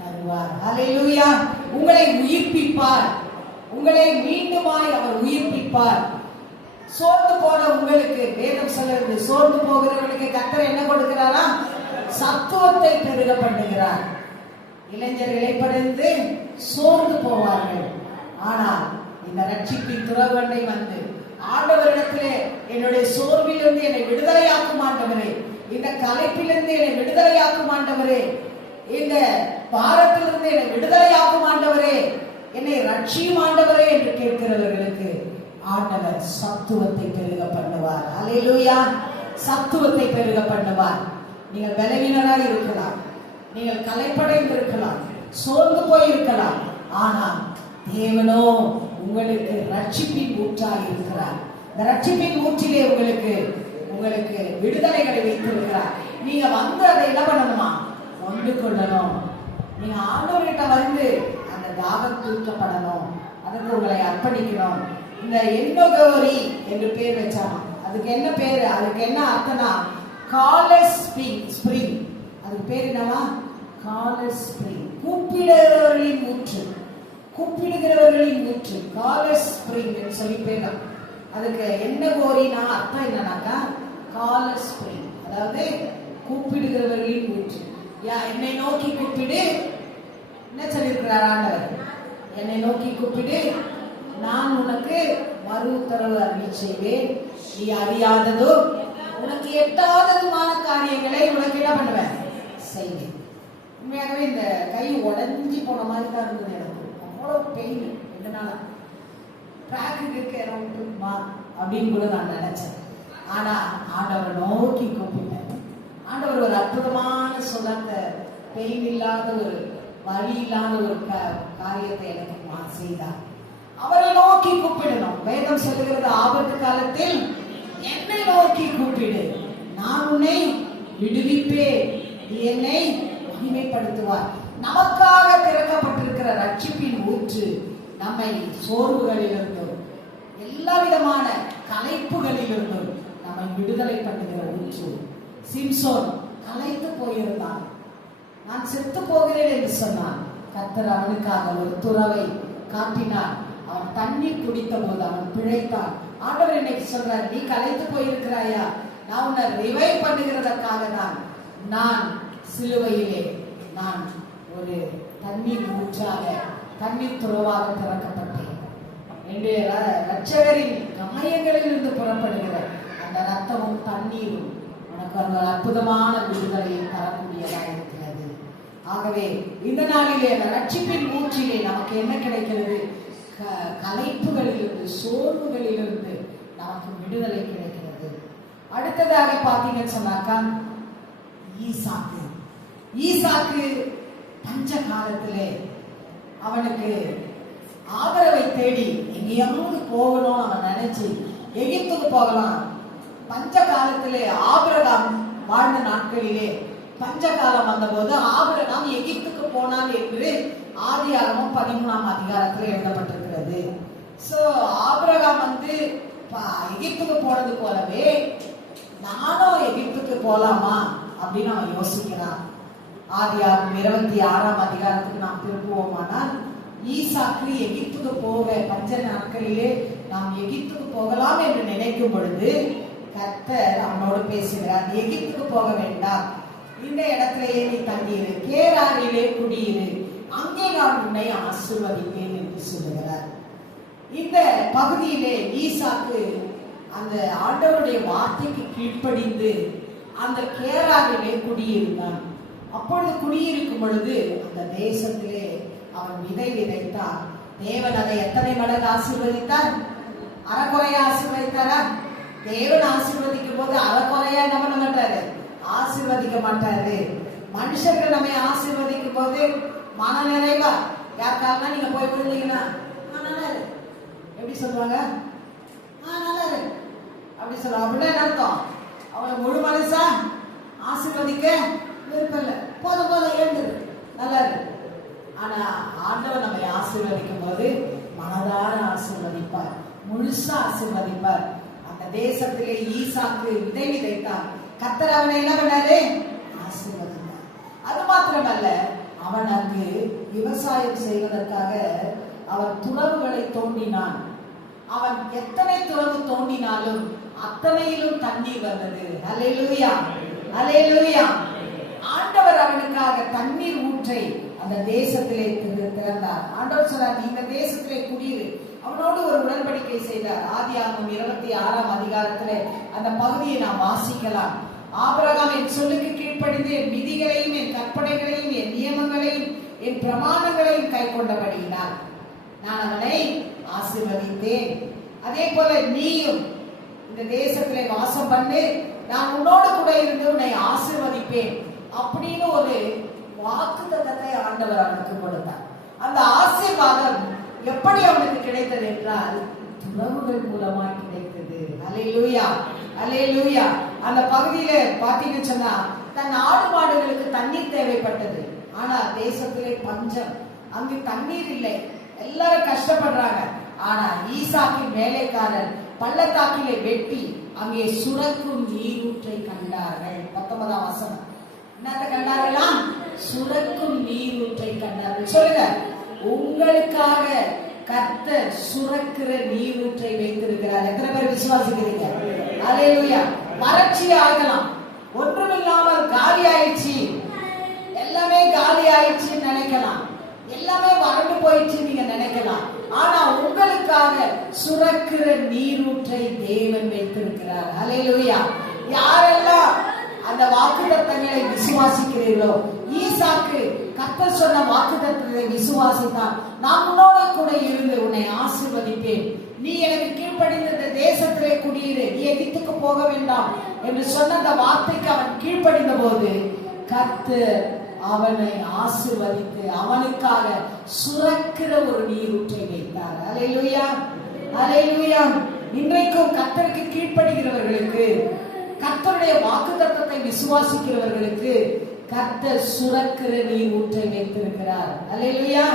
தருவார். அல்லேலூயா. உங்களை உயிர்ப்பிப்பார், உங்களை மீண்டுமாய் அவர் உயிர்ப்பிப்பார். சோர்ந்து போன உங்களுக்கு, வேதம் சொல்லுகிறது, சோர்ந்து போகிறவர்களுக்கு கர்த்தர் என்ன கொடுக்கிறாரா? சத்துவத்தை பெருக பண்ணுகிறார். இளைஞர் இளைப்படைந்து சோர்ந்து போவார்கள். ஆனால் இந்த ரட்சிப்பின் துறவண்டை வந்து ஆண்டவரிடத்திலே, என்னுடைய சோர்விலிருந்து என்னை விடுதலையாக்கும் ஆண்டவரே, இந்த கலைப்பிலிருந்து என்னை விடுதலையாக்கும் ஆண்டவரே, இந்த பாரத்திலிருந்து என்னை விடுதலையாக்கும் ஆண்டவரே, என்னை ரட்சியும் ஆண்டவரே என்று கேட்கிறவர்களுக்கு ஆண்டவர் சத்துவத்தை பெருக பண்ணுவார். அல்லேலூயா. சத்துவத்தை பெருக பண்ணுவார். நீங்கள் பலவீனராக இருக்கலாம், நீங்கள் கலைப்படைந்து இருக்கலாம், சோர்ந்து போயிருக்கலாம், ஆனால் தேவனோ உங்களுக்கு ரட்சிப்பின் ஊற்றாக இருக்கிறார். இந்த ரட்சிப்பின் ஊற்றிலே உங்களுக்கு விடுதலைகளை வைத்திருக்கிறார். நீங்க வந்து அதை என்ன பண்ணணுமா? கொண்டு கொள்ளணும். நீங்க ஆண்டவர்கிட்ட வந்து அந்த தாகம் தூக்கப்படணும், அதுக்கு உங்களை அர்ப்பணிக்கணும். இந்த எண்ணகோரி என்று பேர் வச்சாங்க. அதுக்கு என்ன பேரு? அதுக்கு என்ன அர்த்தம்னா காலஸ் ஸ்பிரிங். அதுக்கு பேர் என்னவா? காலஸ் ஸ்பிரிங். கூப்பிடுகிறவர்களின் ஊற்று, கூப்பிடுகிறவர்களின் ஊற்று, காலஸ் ஸ்பிரிங் என்று சொல்லி பேர். அதுக்கு என்ன கோரினா அர்த்தம் என்னன்னாக்கா காலஸ் ஸ்பிரிங், அதாவது கூப்பிடுகிறவர்களின் ஊற்று. என்னை நோக்கி கூப்பிடு, என்ன சொல்லியிருக்கிறார் ஆண்டவர்? என்னை நோக்கி கூப்பிடு, நான் உனக்கு மறு உத்தரவு அறிவிச்சேன். நீ அறியாததோ உனக்கு எட்டாததுமான காரியங்களை உனக்கு என்ன பண்ணுவேன்? செய்வேன். உண்மையாகவே இந்த கை உடஞ்சி போன மாதிரி தான் இருந்தது எனக்கு. அவ்வளவு பெயின். எதனால ட்ராக்கு இருக்க அப்படின்னு கூட நான் நினைச்சேன். ஆனா ஆண்டவரை நோக்கி கூப்பிட்டேன். ஆண்டவர் ஒரு அற்புதமான சுகத்தை, பெயின் இல்லாத ஒரு வழி இல்லாத ஒரு காரியத்தை எனக்கு செய்தார். அவரை நோக்கி கூப்பிடணும். வேதம் சொல்லுகிறது, ஆபத்து காலத்தில் என்னை நோக்கி கூப்பிடு, நான் உன்னை விடுவிப்பேன், என்னை மகிமைப்படுத்துவார். நமக்காக திறக்கப்பட்டிருக்கிற ரட்சிப்பின் ஊற்று நம்மை சோர்வுகளிலிருந்தும் எல்லா விதமான கலைப்புகளிலிருந்தும் நம்மை விடுதலை பண்ணுகிற ஊற்று. சிம்சோன் கலைத்து போயிருந்தான். நான் செத்து போகிறேன் என்று சொன்னான். கர்த்தர் அவனுக்காக ஒரு துறவை காட்டினார். அவன் தண்ணீர் குடித்த போது அவன் பிழைத்தான். ஆண்டவர் இன்னைக்கு சொல்றார், நீ கலைத்து போயிருக்கிறாயா, நான் உன்னை ரிவைவ் பண்ணுகிறதற்காக தான் நான் சிலுவையிலே நான் ஒரு தண்ணீர் ஊற்றாக, தண்ணீர் துறவாக திறக்கப்பட்டேன். இரட்சகரின் காயங்களில் இருந்து புறப்படுகிற அந்த ரத்தமும் தண்ணீரும் உனக்கு ஒரு அற்புதமான விடுதலையை தரக்கூடியதாக இருக்கிறது. ஆகவே இந்த நாளிலே ரட்சிப்பின் ஊற்றிலே நமக்கு என்ன கிடைக்கிறது? கலைப்புகளிலிருந்து, சோர்வுகளிலிருந்து நமக்கு விடுதலை கிடைக்கிறது. அடுத்ததாக பார்த்தீங்கன்னு சொன்னாக்கா, ஈசாக்கு பஞ்ச காலத்திலே அவனுக்கு ஆதரவை தேடி எங்கேயாவது போகணும் அவன் நினைச்சு எகிப்துக்கு போகலாம். பஞ்ச காலத்திலே ஆபிரகாம் வாழ்ந்த நாட்களிலே பஞ்ச காலம் வந்தபோது ஆபிரகாம் எகிப்துக்கு போனான் என்று ஆதியாகமம் 13ஆம் அதிகாரத்தில் எழுதப்பட்டிருக்கிறது. சோ ஆபிரகாம் எகிப்துக்கு போனது போலவே நானும் எகிப்துக்கு போலாமா அப்படின்னு அவன் யோசிக்கிறான். ஆதியாகமம் 26ஆம் அதிகாரத்துக்கு நாம் திருப்புவோமானால், ஈசாக்கு எகிப்துக்கு போக பஞ்ச நாட்களிலே நாம் எகிப்துக்கு போகலாம் என்று நினைக்கும் பொழுது கர்த்தர் அவனோடு பேசுகிறார். எகிப்துக்கு போக வேண்டாம், இந்த இடத்திலேயே நீ தங்கியிரு, கேராரிலே குடியிரு, அங்கே நான் உன்னை ஆசீர்வதிப்பேன் என்று சொல்லுகிறார். இந்த பகுதியிலே ஈசாக்கு அந்த ஆண்டவருடைய வார்த்தைக்கு கீழ்ப்படிந்து அந்த கேராரிலே குடியிருந்தான். அப்பொழுது குடியிருக்கும் பொழுது அந்த தேசத்திலே அவன் விதை விதைத்தான். தேவன் அதை எத்தனை மடங்கு ஆசீர்வதித்தார்? அறக்குறையா ஆசீர்வதித்தாரா? தேவன் ஆசீர்வதிக்கும் போது அறக்குறையா என்ன பண்ண மாட்டாரு? ஆசீர்வதிக்க மாட்டாரு. மனுஷர்கள் நம்மை ஆசீர்வதிக்கும் போது மன நிறைவா, யாருக்காக நீங்க போய் விழுந்தீங்கன்னா நல்லா இரு, எப்படி சொல்லுவாங்க? நல்லா இரு அப்படி சொல்லுவாங்க. அப்படின்னா என்ன அர்த்தம்? அவனை முழு மனசா ஆசீர்வதிக்க விருப்பம் இல்லை. போத எழுந்துரு, நல்லா இரு. ஆனா ஆண்டவர் நம்மை ஆசீர்வதிக்கும் போது மனதார ஆசீர்வதிப்பார், முழுசா ஆசீர்வதிப்பார். அந்த தேசத்திலே ஈசாக்கு விதை விதைத்தான். கர்த்தர் அவனை என்ன பண்ணாரு? ஆசீர்வதித்தார். அது மாத்திரமல்ல, அவன் அங்கு விவசாயம் செய்வதற்காக அவன் துறவுகளை தோண்டினான். அவன் எத்தனை துறவு தோண்டினாலும் அத்தனையிலும் தண்ணீர் வந்தது. அல்லேலூயா, அல்லேலூயா. ஆண்டவர் அவனுக்காக தண்ணீர் ஊற்றை அந்த தேசத்திலே திறந்தார். ஆண்டவர் சொன்னார், இந்த தேசத்திலே குடியிரு. அவனோடு ஒரு உடன்படிக்கை செய்தார். ஆதியாகமம் 26ஆம் அதிகாரத்திலே அந்த பகுதியை நாம் வாசிக்கலாம். ஆபிரகாம் என் சொல்லுக்கு கீழ்ப்படிந்து என் விதிகளையும் என் கற்பனைகளையும் என் நியமங்களையும் என் பிரமாணங்களையும் கை கொண்டபடியினார் நான் அவனை ஆசீர்வதித்தேன். அதே போல நீயும் இந்த தேசத்திலே வாசம் பண்ணு, நான் உன்னோடு கூட இருந்து உன்னை ஆசீர்வதிப்பேன் அப்படின்னு ஒரு வாக்குத்தத்தத்தை ஆண்டவர் அவனுக்கு கொடுத்தார். அந்த ஆசீர்வாதம் எப்படி அவனுக்கு கிடைத்தது என்றால் துறவுகள் மூலமாய் கிடைத்தது. அல்லேலூயா, அல்லேலூயா. அந்த பகுதியில பாத்தீங்கன்னு சொன்னா தன் ஆடு மாடுகளுக்கு தண்ணீர் தேவைப்பட்டது. ஆனா தேசத்திலே பஞ்சம், அங்கு தண்ணீர் இல்லை, எல்லாரும் கஷ்டப்படுறாங்க. ஆனா ஈசாக்கின் வேலைக்காரன் பள்ளத்தாக்கிலே வெட்டி அங்கே சுரக்கும் நீரூற்றை கண்டார்கள். 19ஆம் வசனம். என்னத்தை கண்டார்களாம்? சுரக்கும் நீரூற்றை கண்டார்கள். சொல்லுங்க, உங்களுக்காக கர்த்தர் சுரக்கிற நீரூற்றை வைத்திருக்கிறார். எத்தனை பேர் விசுவாசிக்கிறீங்க? அல்லேலூயா. வறட்சி ஆகலாம், ஒன்றுமில்லாமல் காலி ஆயிடுச்சு, எல்லாமே காலி ஆயிடுச்சுன்னு நினைக்கலாம், எல்லாமே வறண்டு போயிடுச்சு நீங்க நினைக்கலாம். ஆனா உங்களுக்காக சுரக்கிற நீரூற்றை தேவன் வைத்திருக்கிறார். அல்லேலூயா. யாரெல்லாம் அந்த வாக்குத்தத்தங்களை விசுவாசிக்கிறீர்களோ, ஈசாக்கு கர்த்தர் சொன்ன வாக்குத்தத்தத்தை விசுவாசித்தான். நான் உன்னோட கூட இருந்து உன்னை ஆசீர்வதிப்பேன். நீ எனக்கு கீழ்ப்படிந்த இந்த தேசத்திலே குடியிரு, நீ எகிப்துக்கு போக வேண்டாம் என்று சொன்ன அந்த வார்த்தைக்கு அவன் கீழ்ப்படிந்த போது கர்த்தர் அவனை ஆசீர்வதித்து அவனுக்காக சுரக்கிற ஒரு நீரூற்றை வைத்தார். அல்லேலூயா, அல்லேலூயா. இன்றைக்கும் கர்த்தருக்கு கீழ்ப்படுகிறவர்களுக்கு, கர்த்தருடைய வாக்குத்தத்தத்தை விசுவாசிக்கிறவர்களுக்கு கர்த்தர் சுரக்கிற நீரூற்றை வைத்திருக்கிறார். அல்லேலூயா.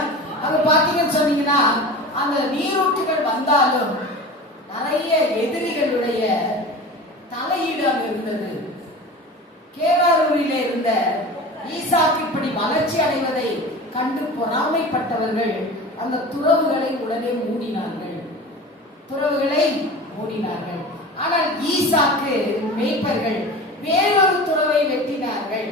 அது பாத்தீங்கன்னு சொன்னீங்கன்னா அந்த நீரூற்றுகள் வந்தாலும் நிறைய எதிரிகளுடைய தலையீடு இருந்தது. கேதாரூரிலே இருந்த ஈசாக்கு இப்படி வளர்ச்சி அடைவதை கண்டு பொறாமைப்பட்டவர்கள் அந்த துறவுகளை உடனே மூடினார்கள். ஆனால் ஈசாக்கு மேய்ப்பர்கள் வேறொரு துறவை வெட்டினார்கள்.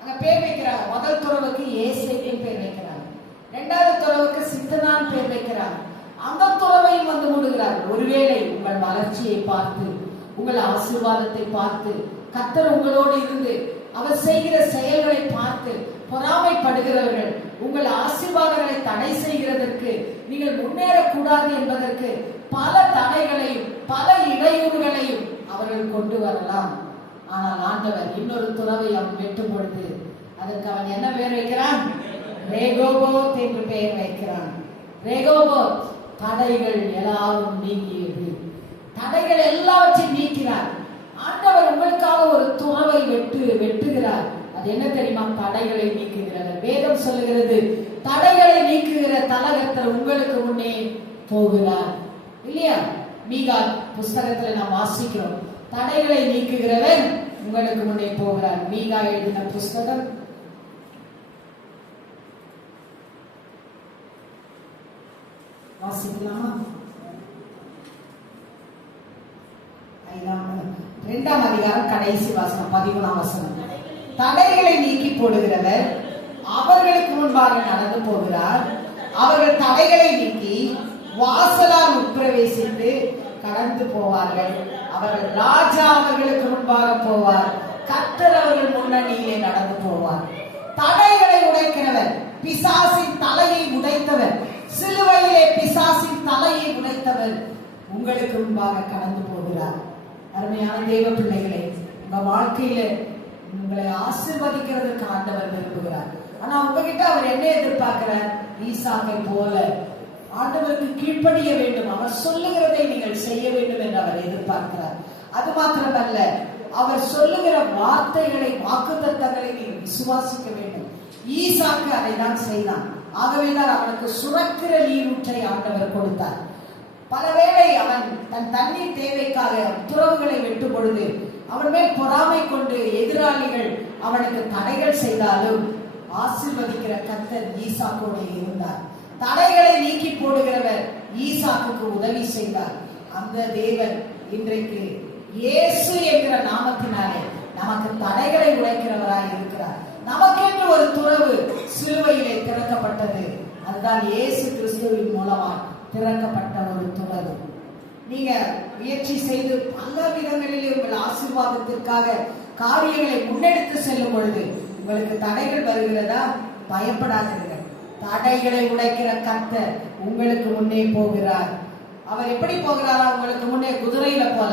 அங்க பேர் வைக்கிறாங்க. முதல் துறவுக்கு ஏசேக்கின் பேர் வைக்கிறாங்க, இரண்டாவது துறவுக்கு சித்தனான் பேர் வைக்கிறாங்க. அந்த துறவையும் வந்து மூடுகிறார்கள். ஒருவேளை உங்கள் வளர்ச்சியை பார்த்து, உங்கள் ஆசீர்வாதத்தை பார்த்து, கர்த்தர் உங்களோடு இருந்து அவர் செய்கிற செயல்களை பார்த்து பொறாமைப்படுகிறவர்கள் உங்கள் ஆசீர்வாதங்களை தடை செய்கிறதற்கு, நீங்கள் முன்னேறக்கூடாது என்பதற்கு பல தடைகளையும் பல இடையூறுகளையும் அவர்கள் கொண்டு வரலாம். ஆனால் ஆண்டவர் இன்னொரு துறவை அவன் வெட்டும் பொழுது அதற்கு அவன் என்ன பெயர் வைக்கிறான்? ரேகோபோத் என்று பெயர் வைக்கிறான். ரேகோபோத், தடைகள் எல்லாரும் நீங்கியது. தடைகள் எல்லாவற்றையும் நீக்கிறார் ஆண்டவர். உங்களுக்காக ஒரு துறவை வெட்டுகிறார். அது என்ன தெரியுமா? தடைகளை நீக்குகிறார். வேதம் சொல்லுகிறது, தடைகளை நீக்குகிற தலகர்த்தர் உங்களுக்கு முன்னே போகிறார். இல்லையா? மீகா புஸ்தகத்துல நாம் வாசிக்கிறோம், தடைகளை நீக்குகிறவன் உங்களுக்கு முன்னே போகிறார். மீகா எழுதின புஸ்தகம் வாசிக்கலாமா? 2ஆம் அதிகாரம் கடைசி வாசனம் 13ஆம் வசனம். தடைகளை நீக்கி போடுகிறவர் அவர்களுக்கு முன்பாக நடந்து போகிறார். அவர்கள் தடைகளை நீக்கி வாசலால் உட்பிரவேசித்து கடந்து போவார்கள். அவர்கள் ராஜா அவர்களுக்கு முன்பாக போவார். கர்த்தர் அவர்கள் முன்னணியிலே நடந்து போவார். தடைகளை உடைக்கிறவர், பிசாசின் தலையை உடைத்தவர், சிலுவையிலே பிசாசின் தலையை உடைத்தவர் உங்களுக்கு முன்பாக கடந்து போகிறார். அருமையான தேவ பிள்ளைகளே, உங்க வாழ்க்கையில உங்களை ஆசீர்வதிக்கிறதுக்கு ஆண்டவர் விரும்புகிறார். ஆனா உங்ககிட்ட அவர் என்ன எதிர்பார்க்கிறார்? ஈசாக்கை போல ஆண்டவருக்கு கீழ்ப்படிய வேண்டும், அவர் சொல்லுகிறதை நீங்கள் செய்ய வேண்டும் என்று அவர் எதிர்பார்க்கிறார். அது மாத்திரமல்ல, அவர் சொல்லுகிற வார்த்தைகளை, வாக்குத்தத்தங்களை நீங்கள் விசுவாசிக்க வேண்டும். ஈசாக்கு அதை தான் செய்தான். ஆகவேதான் அவனுக்கு சுரக்கிற நீரூற்றை ஆண்டவர் கொடுத்தார். பலவேளை அவன் தன் தண்ணீர் தேவைக்காக துறவுகளை வெட்டும் பொழுது அவன் மேல் பொறாமை கொண்டு எதிராளிகள் அவனுக்கு தடைகள் செய்தாலும் ஆசீர்வதிக்கிற கர்த்தர் ஈசாக்கோடு இருந்தார். தடைகளை நீக்கி போடுகிறவர் ஈசாக்குக்கு உதவி செய்தார். அந்த தேவன் இன்றைக்கு இயேசு என்கிற நாமத்தினாலே நமக்கு தடைகளை உடைக்கிறவராய் இருக்கிறார். நமக்கென்று ஒரு துறவு சிலுவையிலே திறக்கப்பட்டது. அதுதான் இயேசு கிறிஸ்துவின் மூலமா திறக்கப்பட்ட ஒரு துறவு. நீங்க முயற்சி செய்து பல விதங்களிலே உங்கள் ஆசீர்வாதத்திற்காக காரியங்களை முன்னெடுத்து செல்லும் பொழுது உங்களுக்கு தடைகள் வருகிறதா? பயப்படாதீர்கள். தடைகளை உடைக்கிற கர்த்தர் உங்களுக்கு முன்னே போகிறார். அவர் எப்படி போகிறாரா? உங்களுக்கு முன்னே குதிரையில போல.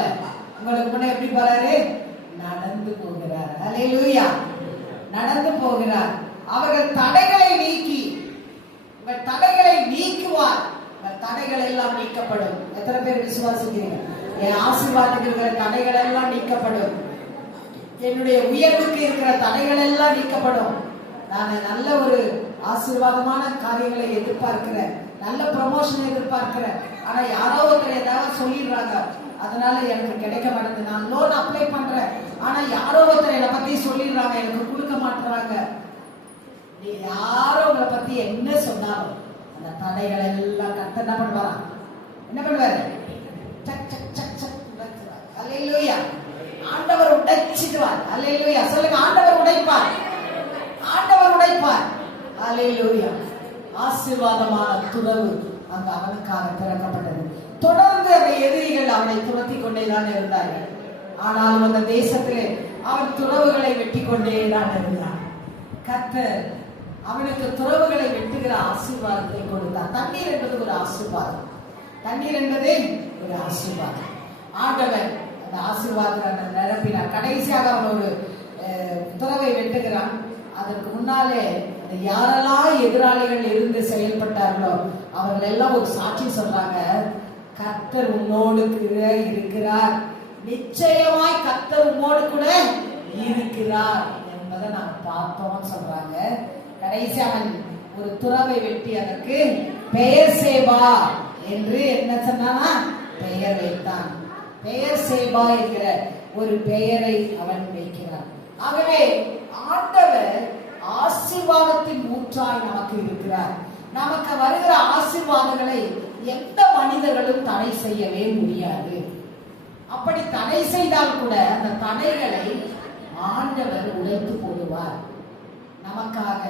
உங்களுக்கு முன்னே எப்படி போறாரு? நடந்து போகிறார். அல்லேலூயா, நடந்து போகிறார். அவர்கள் தடைகளை நீக்கி, உங்கள் தடைகளை நீக்குவார். தடைகள் எல்லாம் நீக்கப்படும். எத்தனை பேர் விசுவாசிக்கிறீங்க? என் ஆசீர்வாதத்துக்கு இருக்கிற தடைகள் எல்லாம் நீக்கப்படும். என்னுடைய உயர்வுக்கு இருக்கிற தடைகள் எல்லாம் நீக்கப்படும். நான் நல்ல ஒரு ஆசீர்வாதமான காரியங்களை எதிர்பார்க்கிறேன், நல்ல ப்ரமோஷன் எதிர்பார்க்கிறேன். ஆனா யாரோ ஒருத்தர் ஏதாவது சொல்லிடுறாங்க, அதனால எனக்கு கிடைக்க மாட்டேங்குது. நான் லோன் அப்ளை பண்றேன், ஆனா யாரோ ஒருத்தர் என்னை பத்தி சொல்லிடுறாங்க, எனக்கு கொடுக்க மாட்டுறாங்க. நீ யாரோ உங்களை பத்தி என்ன சொன்னாலும் அந்த தடைகளை எல்லாம் கர்த்தர் என்ன பண்ணுவாரா? என்ன பண்ணுவாரு? சக் சக் சக் சக் உடைச்சிடுவார். அல்லேலூயா. ஆண்டவர் உடைச்சிடுவார். அல்லேலூயா. சொல்லுங்க, ஆண்டவர் உடைப்பார். ஆண்டவர் உடைப்பார். அல்லேலூயா. ஆசீர்வாதமான துறவு அங்கு அவனுக்காக திறக்கப்பட்டது. தொடர்ந்து அந்த எதிரிகள் அவனை துரத்தி கொண்டேதான் இருந்தார்கள். ஆனாலும் அந்த தேசத்திலே அவன் துறவுகளை வெட்டி கொண்டேதான் இருந்தான். கர்த்தர் அவனுக்கு துறவுகளை வெட்டுகிற ஆசீர்வாதத்தை கொடுத்தார். தண்ணீர் என்பது ஒரு ஆசீர்வாதம். தண்ணீர் என்பது ஒரு ஆசீர்வாதம். ஆண்டவர் அந்த ஆசீர்வாதத்தை நிரப்பினார். கடைசியாக அவன் ஒரு துறவை வெட்டுகிறான். அதற்கு முன்னாலே யாரெல்லாம் எதிராளிகள் இருந்து செயல்பட்டார்களோ அவர்கள் எல்லாம் ஒரு சாட்சி சொல்றாங்க, கர்த்தர் உன்னோடு கூட இருக்கிறார், நிச்சயமாய் கர்த்தர் உன்னோடு கூட இருக்கிறார் என்பதை நாம் பார்த்தோம் சொல்றாங்க. கடைசி அவன் ஒரு துறவை வெட்டி அதற்கு பெயர் சேபா என்று என்ன சொன்னானா பெயர் வைத்தான். பெயர் சேபா என்கிற ஒரு பெயரை அவன் வைக்கிறான். ஆகவே ஆண்டவர் ஆசீர்வாதத்தின் ஊற்றாய் நமக்கு இருக்கிறார். நமக்கு வருகிற ஆசீர்வாதங்களை எந்த மனிதர்களும் தடை செய்யவே முடியாது. அப்படி தடை செய்தால் கூட அந்த தடைகளை ஆண்டவர் உடைத்து போடுவார். நமக்காக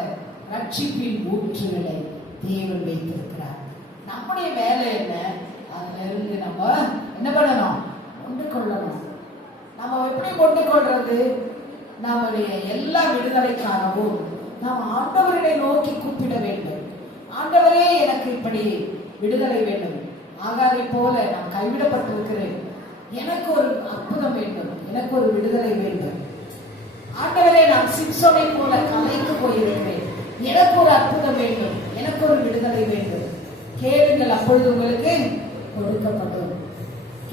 ரட்சிப்பின் ஊற்றுகளை தேவன் வைத்திருக்கிறார். நம்முடைய வேலை என்ன? அதுல இருந்து நம்ம என்ன பண்ணணும்? கொண்டு கொள்ளணும். நம்ம எப்படி கொண்டு கொள்றது? நம்முடைய எல்லா விடுதலைக்காகவும் நாம் ஆண்டவரை நோக்கி கூப்பிட வேண்டும். ஆண்டவரே, எனக்கு இப்படி விடுதலை வேண்டும். ஆகாரை போல நான் கைவிடப்பட்டிருக்கிறேன், எனக்கு ஒரு அற்புதம் வேண்டும், எனக்கு ஒரு விடுதலை வேண்டும். ஆண்டவரே, நான் சிம்சோனை போல கலைக்கு போயிருக்கிறேன், எனக்கு ஒரு அற்புதம் வேண்டும், எனக்கு ஒரு விடுதலை வேண்டும். கேளுங்கள், அப்பொழுது உங்களுக்கு கொடுக்கப்படும்.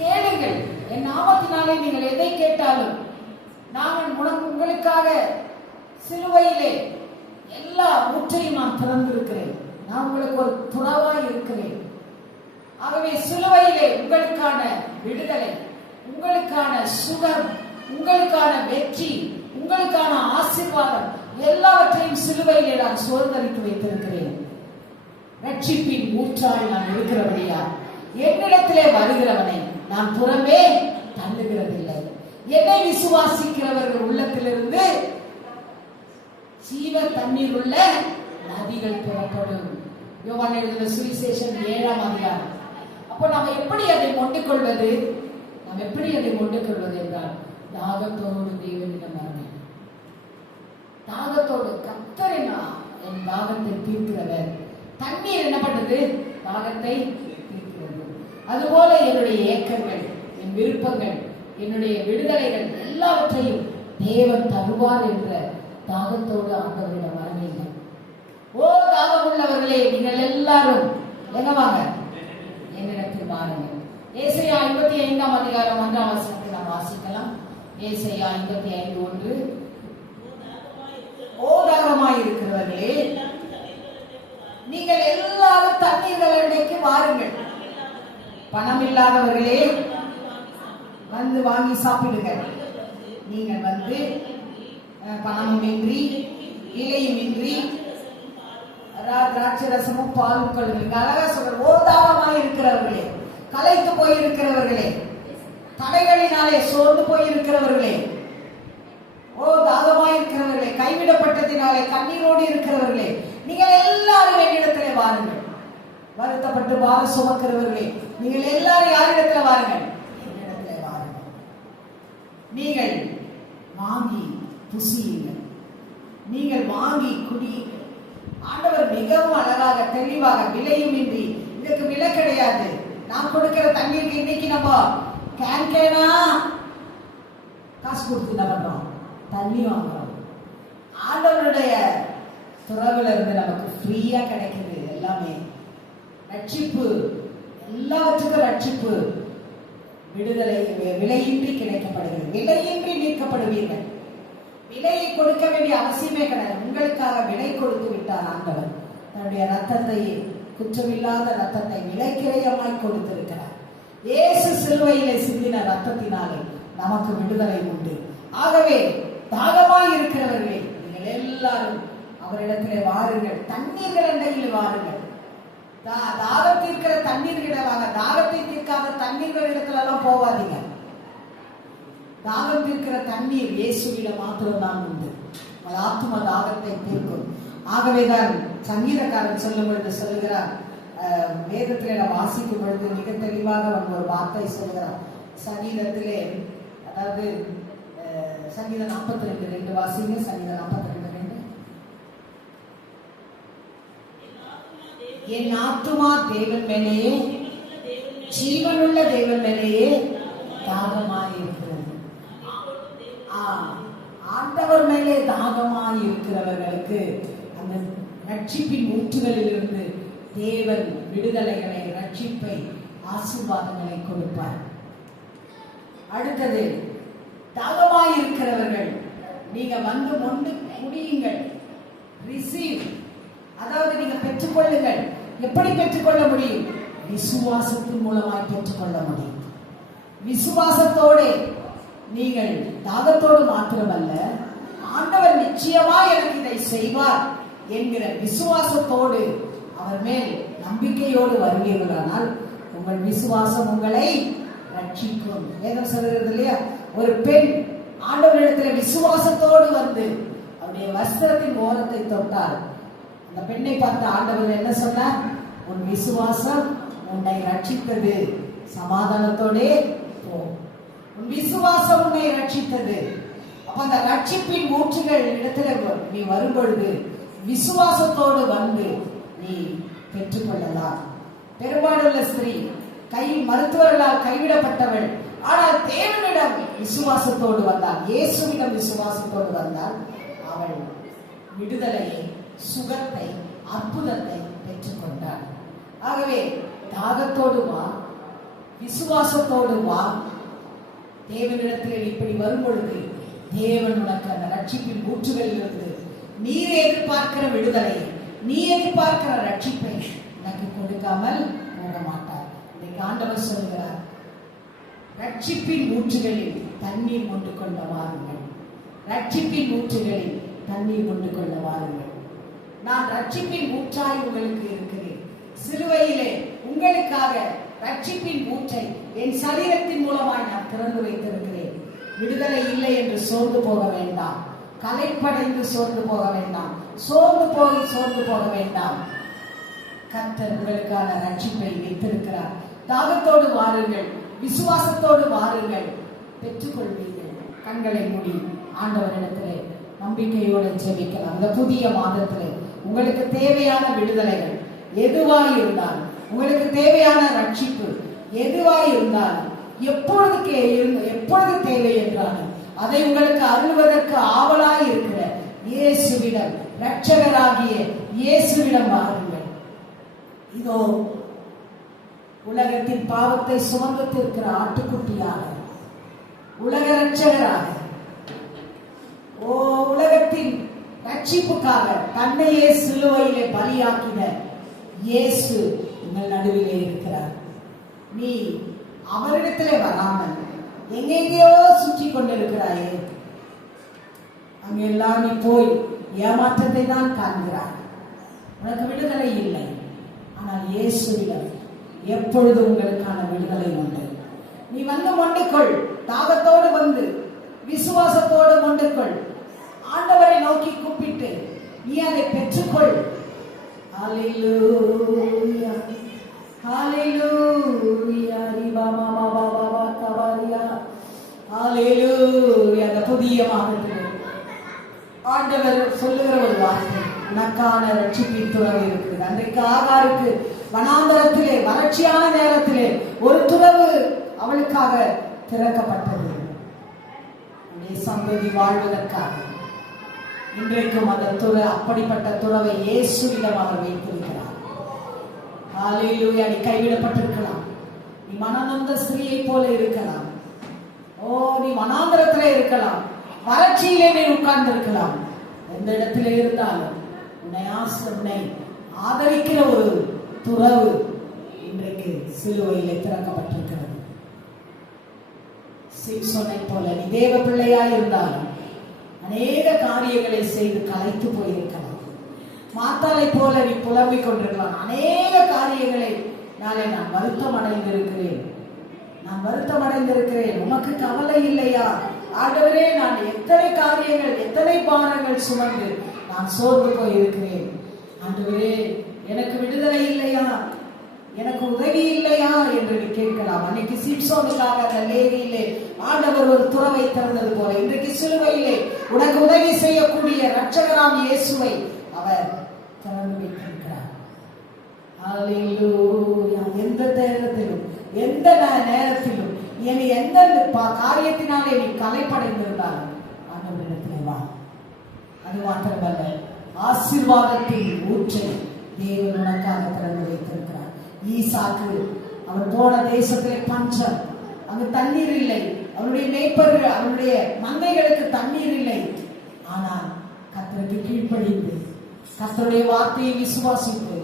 கேளுங்கள், என் நாமத்தினாலே நீங்கள் எதை கேட்டாலும் நான் உங்களுக்காக சிலுவையிலே எல்லா ஊற்றையும் நான் திறந்திருக்கிறேன். நான் உங்களுக்கு ஒரு துறவாய் இருக்கிறேன். ஆகவே சிலுவையிலே உங்களுக்கான விடுதலை, உங்களுக்கான சுகம், உங்களுக்கான வெற்றி, உங்களுக்கான ஆசீர்வாதம் எல்லாவற்றையும் சிலுவையிலே நான் சுதந்திரித்து வைத்திருக்கிறேன். ரட்சிப்பின் ஊற்றாய் நான் இருக்கிறபடியா என்னிடத்திலே வருகிறவனை நான் புறமே தள்ளுகிறதில்லை. என்னை விசுவாசிக்கிறவர்கள் உள்ளத்திலிருந்து ஜீவ தண்ணீர் உள்ள நதிகள் புறப்படும். யோவான் எழுதின சுவிசேஷம் 7ஆம் அதிகாரம். அப்போ நாம் எப்படி அதை கொண்டுக் கொள்வது? நாம் எப்படி அதை கொண்டுக் கொள்வது என்றால் தாகத்தோடு தேவனிடம் வர வேண்டும். தாகத்தோடு கர்த்தரினா என் தாகத்தை தீர்க்கிறவர். தண்ணீர் என்ன பண்ணுது? தாகத்தை தீர்க்கிறது. அதுபோல என்னுடைய ஏக்கங்கள், என் விருப்பங்கள், என்னுடைய விடுதலைகள் எல்லாவற்றையும் தேவன் தருவார் என்ற தாகத்தோடு ஆண்டவரிடம் வர வேண்டும். ஓ தாகம் உள்ளவர்களே, நீங்கள் எல்லாரும் எங்க வாங்க, என்னிடத்தில் வாருங்கள். ஏசாயா 55ஆம் அதிகாரம் 1ஆம் வசனத்தை நாம் வாசிக்கலாம். ஏசாயா 55:1. ஓ தாகமாய் இருக்கிறவர்களே, நீங்கள் எல்லாரும் தண்ணீர்களுக்கு வாருங்கள். பணம் இல்லாதவர்களே வந்து வாங்கி சாப்பிடுங்கள். நீங்கள் வந்து பணமும் இன்றி இலையும் இன்றி திராட்சை ரசமும் பாலும் கொள்ளுங்கள். அழகா சொல்ற, ஓ தாகமாய் இருக்கிறவர்களே, களைத்து போயிருக்கிறவர்களே, தடைகளினாலே சோர்ந்து போயிருக்கிறவர்களே, ஓ தாகமாய் இருக்கிறவர்களே, கைவிடப்பட்டதினாலே கண்ணீரோடு இருக்கிறவர்களே, நீங்கள் எல்லாரும் என்னிடத்திலே வாருங்கள். வருத்தப்பட்டு பார சுமக்கிறவர்களே, நீங்கள் எல்லாரும் யாரிடத்துல வாருங்கள்? என்னிடத்திலே வாருங்கள். நீங்கள் வாங்கி புசியுங்கள், நீங்கள் வாங்கி குடியுங்கள். ஆண்டவர் மிகவும் அழகாக தெளிவாக, விலையும் இன்றி, இதுக்கு விலை கிடையாது. நான் கொடுக்கிற தண்ணீருக்கு இன்னைக்கு நம்ம கேனா காசு கொடுத்து என்ன பண்றோம்? தண்ணி வாங்குறோம். ஆண்டவருடைய துறவுல இருந்து நமக்கு ஃப்ரீயா கிடைக்குது எல்லாமே. ரட்சிப்பு, எல்லாவற்றுக்கும் ரட்சிப்பு, விடுதலை விலையின்றி கிடைக்கப்படுகிறது. விலையின்றி மீட்கப்படுவீர்கள். விலையை கொடுக்க வேண்டிய அவசியமே கிடையாது. உங்களுக்காக விலை கொடுத்து விட்டார் ஆண்டவர். தன்னுடைய ரத்தத்தை, குற்றமில்லாத ரத்தத்தை விலைக்கிரயமாய் கொடுத்திருக்கிறார். இயேசு சிலுவையிலே சிந்தின ரத்தத்தினாலே நமக்கு விடுதலை உண்டு. ஆகவே தாகமாய் இருக்கிறவர்களே, நீங்கள் எல்லாரும் அவரிடத்திலே வாருங்கள். தண்ணீர்கள் அண்டையில் வாருங்கள். தாகம் தீர்க்கிற தண்ணீர்கிட்ட வாங்க. தாகத்தை தீர்க்காத தண்ணீர்கள் இடத்துல எல்லாம் போவாதீங்க. தாகம் தீர்க்கிற தண்ணீர் இயேசுவிடம் மாத்திரம்தான் உண்டு. அது ஆத்தும தாகத்தை தீர்க்கும். ஆகவேதான் சங்கீதக்காரன் சொல்லும் பொழுது சொல்லுகிறார், வேதத்திலே நாம் வாசிக்கும் பொழுது மிக தெளிவாக ஒரு வார்த்தை சொல்லுகிறார். சங்கீதத்திலே, அதாவது சங்கீதம் 42:2 வாசிங்க. சங்கீதம் 42:2. என் ஆத்துமா தேவன் மேலேயே, ஜீவனுள்ள தேவன் மேலேயே தாகமாய் இருக்கிறது. ஆண்டவர் மேலே தாகமாய் இருக்கிறவர்களுக்கு அந்த ரட்சிப்பின் ஊற்றுகளில் இருந்து தேவன் விடுதலைகளை, ரட்சிப்பை, ஆசீர்வாதங்களை கொடுப்பார். அடுத்தது, தாகமாய் இருக்கிறவர்கள் நீங்க வந்து மொண்டு குடியுங்கள், ரிசீவ், அதாவது நீங்க பெற்றுக்கொள்ளுங்கள். எப்படி பெற்றுக்கொள்ள முடியும்? விசுவாசத்தின் மூலமாய் பெற்றுக்கொள்ள முடியும். விசுவாசத்தோடு நீங்கள் தாகத்தோடு மாத்திரமல்ல, ஆண்டவர் நிச்சயமா எனக்கு இதை செய்வார் என்கிற விசுவாசத்தோடு அவர் மேல் நம்பிக்கையோடு வருவீர்களானால் உங்கள் விசுவாசம் உங்களை ரட்சிக்கும். வேதம் சொல்கிறது இல்லையா, ஒரு பெண் ஆண்டவரிடத்தில் விசுவாசத்தோடு வந்து அவருடைய வஸ்திரத்தின் ஓரத்தை தொட்டார். அந்த பெண்ணை பார்த்து ஆண்டவர் என்ன சொன்னார்? உன் விசுவாசம் உன்னை ரட்சித்தது, சமாதானத்தோடே போ. உன் விசுவாசம் உன்னை ரட்சித்தது. அப்ப அந்த ரட்சிப்பின் ஊற்றுகள் இடத்துல நீ வரும்பொழுது விசுவாசத்தோடு வந்து நீ பெற்றுக்கொள்ளலாம். பெரும்பாலுள்ள ஸ்திரீ மருத்துவர்களால் கைவிடப்பட்டவள், ஆனால் தேவனிடம் விசுவாசத்தோடு வந்தாள், இயேசுவிடம் விசுவாசத்தோடு வந்தால் அவள் விடுதலையை, சுகத்தை, அற்புதத்தை பெற்றுக்கொண்டாள். ஆகவே தாகத்தோடு வா, விசுவாசத்தோடு வா. தேவனிடத்தில் இப்படி வரும் பொழுது தேவன் உனக்கு அந்த ரட்சிப்பின் ஊற்றுகளில் இருந்து நீ எதிர்பார்க்கிற விடுதலை, நீ எதிர்பார்க்கிற ரட்சிப்பை உனக்கு கொடுக்காமல் போக மாட்டார். இன்னைக்கு ஆண்டவர் சொல்கிறார், ரட்சிப்பின் ஊற்றுகளில் தண்ணீர் கொண்டு கொள்ள வாருங்கள், ரட்சிப்பின் ஊற்றுகளில் தண்ணீர் கொண்டு கொள்ள வாருங்கள். நான் ரட்சிப்பின் ஊற்றாய் உங்களுக்கு இருக்கிறேன். சிலுவையிலே உங்களுக்காக ரட்சிப்பின் ஊற்றை என் சரீரத்தின் மூலமாய் நான் திறந்து வைத்திருக்கிறேன். விடுதலை இல்லை என்று சோர்ந்து போக வேண்டாம், கலைப்படைந்து சோர்ந்து போக வேண்டாம், சோர்ந்து போக வேண்டாம். கர்த்தர் உங்களுக்கான ரட்சிப்பை வைத்திருக்கிறார். தாகத்தோடு வாருங்கள், விசுவாசத்தோடு வாருங்கள், பெற்றுக்கொள்வீர்கள். கண்களை மூடி ஆண்டவரிடத்திலே நம்பிக்கையோடு ஜெபிக்கலாம். இந்த புதிய மாதத்திலே உங்களுக்கு தேவையான விடுதலைகள் எதுவாய் இருந்தாலும், உங்களுக்கு தேவையான ரட்சிப்பு எதுவாய் இருந்தாலும், எப்பொழுது தேவை என்றாலும் அதை உங்களுக்கு அருள்வதற்கு ஆவலாய் இருக்கிற இயேசுவிடம், இரட்சகராகிய இயேசுவிடம் வாருங்கள். இதோ உலகத்தின் பாவத்தை சுமந்து தீர்க்கிற ஆட்டுக்குட்டியாக, உலக இரட்சகராக, உலகத்தின் ரட்சிப்புக்காக தன்னையே சிலுவையிலே பலியாக்கின இயேசு உங்கள் நடுவிலே இருக்கிறார். நீ அவரிடத்திலே வராமல் எங்கெங்கேயோ சுற்றி கொண்டிருக்கிறாயே, அங்கெல்லாம் நீ போய் ஏமாற்றத்தை தான் காண்கிறாய். உனக்கு விடுதலை இல்லை. ஆனால் இயேசுவிடம் எப்பொழுது உங்களுக்கான விடுதலை உண்டு. நீ வந்து கொண்டுக்கொள், தாகத்தோடு வந்து விசுவாசத்தோடு கொண்டுக்கொள். ஆண்டவரை நோக்கி கூப்பிட்டு நீ அதை பெற்றுக்கொள். ஹல்லேலூயா, ஹல்லேலூயா, ஹல்லேலூயா. அந்த புதிய மாதத்தில் ஆண்டவர் சொல்லுகிற ஒரு வார்த்தை, உனக்கான ரட்சிப்பின் துறவு இருக்குது. அன்றைக்கு ஆகாருக்கு வனாந்தரத்திலே வறட்சியான நேரத்திலே ஒரு துறவு அவளுக்காக திறக்கப்பட்டது, சந்ததி வாழ்வதற்காக. இன்றைக்கும் அந்த அப்படிப்பட்ட துறவை இயேசுவிடம் அவர் வைத்திருக்கிறார். ஹல்லேலூயா. நீ கைவிடப்பட்டிருக்கலாம், நீ மனநொந்த ஸ்திரீயை போல இருக்கலாம், நீ வனாந்தரத்திலே இருக்கலாம், வறட்சியிலே நீ உட்கார்ந்து இருக்கலாம். எந்த இடத்திலே இருந்தாலும் உன்னை ஆதரிக்கிற ஒரு துறவு இன்றைக்கு சிலுவையிலே திறக்கப்பட்டிருக்கிறது. சிம்சோனை போல நீ தேவ பிள்ளையாய் இருந்தாலும் அநேக காரியங்களை செய்து கலைத்து போயிருக்கலாம். மாத்தாளை போல நீ புலம்பிக் கொண்டிருக்கலாம். அநேக காரியங்களை நான் வருத்தம் அடைந்திருக்கிறேன், உமக்கு கவலை இல்லையா? ஆண்டவரே, நான் எத்தனை காரியங்கள், எத்தனை பாரங்கள் சுமந்து நான் சோர்ந்து போயிருக்கிறேன். ஆண்டவரே, எனக்கு விடுதலை இல்லையா, எனக்கு உதவி இல்லையா என்று நீ கேட்கலாம். அன்னைக்கு சிம்சோனுக்காக அந்த லேவியிலே ஆண்டவர் ஒரு துறவை திறந்தது போல இன்றைக்கு சிலுவையிலே உனக்கு உதவி செய்யக்கூடிய இரட்சகராம் இயேசுவை அவர் திறந்து வைத்திருக்கிறார். ஹல்லேலூயா. எந்த நேரத்திலும் எந்த நேரத்திலும் இனி எந்த காரியத்தினாலே நீ கலைப்படைந்திருந்தால் ஆண்டவரிடத்திலே வா. அது மாத்திரமல்ல, ஆசீர்வாதத்தின் ஊற்றை தேவன் உனக்காக திறந்து வைத்திருக்கிறார். ஈசாக்கு அவர் போன தேசத்திலே பஞ்சம், அங்கு தண்ணீர் இல்லை. அவருடைய மேய்ப்பர்கள், அவருடைய மந்தைகளுக்கு தண்ணீர் இல்லை. ஆனால் கர்த்தருக்கு கீழ்ப்படிந்து கர்த்தருடைய வார்த்தையை விசுவாசித்து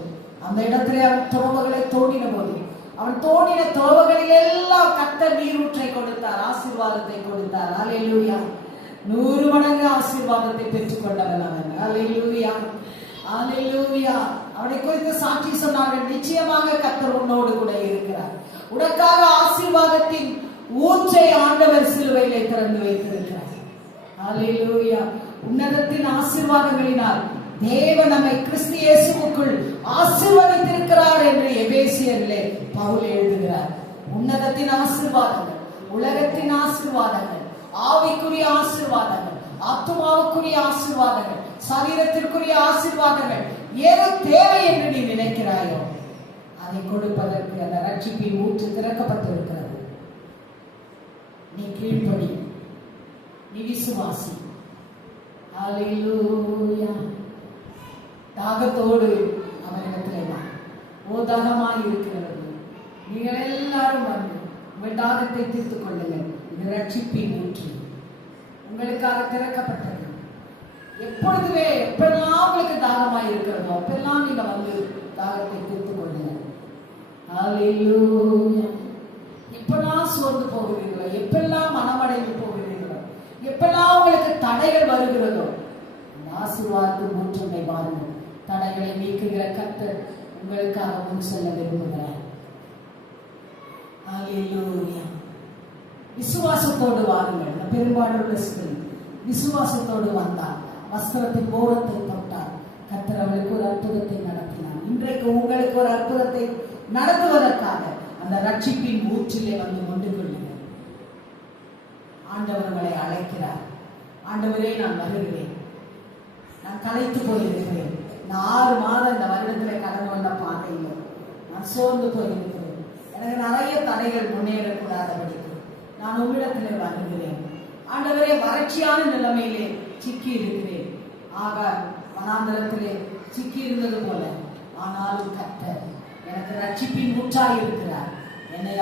அந்த இடத்திலே அவன் துறவுகளை தோண்டின போது, அவன் தோண்டின துறவுகளில் எல்லாம் கர்த்தர் நீரூற்றை கொடுத்தார், ஆசீர்வாதத்தை கொடுத்தார். ஹல்லேலூயா. 100 மடங்கு ஆசீர்வாதத்தை பெற்றுக் கொண்டவன் அவன். ஹல்லேலூயா, ஹல்லேலூயா. அவனை குறித்து சாட்சி சொன்னார்கள், நிச்சயமாக கர்த்தர் உன்னோடு கூட இருக்கிறார். உனக்காக ஆசீர்வாதத்தின் ஊற்றை ஆண்டவர் சிலுவையிலே திறந்து வைத்திருக்கிறார். ஹல்லேலூயா. உன்னதத்தின் ஆசீர்வாதங்களினால் தேவன் நம்மை கிறிஸ்து இயேசுவுக்குள் ஆசீர்வதித்திருக்கிறார் என்று எபேசியரிலே பவுல் எழுதுகிறார். உன்னதத்தின் ஆசீர்வாதங்கள், உலகத்தின் ஆசீர்வாதங்கள், ஆவிக்குரிய ஆசீர்வாதங்கள், ஆத்துமாவுக்குரிய ஆசீர்வாதங்கள், சரீரத்திற்குரிய ஆசீர்வாதங்கள் ஏதோ தேவை என்று நீ நினைக்கிறாயோ அதை கொடுப்பதற்கு அந்த ரட்சிப்பின் ஊற்று திறக்கப்பட்டிருக்கிறது. நீ கீழ்ப்படி, நீ விசுவாசி. ஹல்லேலூயா. தாகத்தோடு அவரிடத்திலே வா. ஓ தாகமாய் இருக்கிறவர்கள், நீங்கள் எல்லாரும் வந்து உங்கள் தாகத்தை தீர்த்துக் கொள்ளுங்கள். இது ரட்சிப்பின் ஊற்று உங்களுக்காக திறக்கப்பட்டது. எப்பொழுதுமே எப்பெல்லாம் உங்களுக்கு தாகமாய் இருக்கிறதோ அப்பெல்லாம் நீங்க வந்து தாகத்தை தீர்த்துக் கொள்ளுங்கள். ஹல்லேலூயா. எப்பெல்லாம் சோர்ந்து போகிறீர்களோ, எப்பெல்லாம் மனமடைந்து போகிறீர்களோ, எப்பெல்லாம் உங்களுக்கு தடைகள் வருகிறதோ, அந்த ஆசீர்வாதத்தின் ஊற்றுமை பாருங்கள். தடைகளை நீக்குகிற கர்த்தர் உங்களுக்காக முன் செல்ல விரும்புகிறார். ஹல்லேலூயா. விசுவாசத்தோடு வாருங்கள். பெரும்பாலுள்ள ஸ்திரீ விசுவாசத்தோடு வந்தார், வஸ்திரத்தின் ஓரத்தை தொட்டார், கர்த்தர் அவளுக்கு ஒரு அற்புதத்தை நடத்தினார். இன்றைக்கு உங்களுக்கு ஒரு அற்புதத்தை நடத்துவதற்காக அந்த ரட்சிப்பின் ஊற்றிலே வந்து கொண்டு கொள்ளுங்கள். ஆண்டவர்களை அழைக்கிறார். ஆண்டவரே, நான் வருகிறேன், நான் களைத்து போயிருக்கிறேன், நான் 6 மாதம் இந்த வருடத்தில் கடந்து வந்த பாதையில் நான் சோர்ந்து போயிருக்கிறேன், எனக்கு நிறைய தடைகள் முன்னேறக்கூடாதபடிக்கு நான் உம்மிடத்தில் வருகிறேன். ஆண்டவரே, வறட்சியான நிலைமையிலே சிக்கி இருக்கிறேன், ஆக வனாந்தரத்திலே சிக்கி இருந்தது போல. ஆனாலும் கர்த்தர் எனக்கு ரட்சிப்பின் ஊற்றாய் இருக்கிறார். என்னை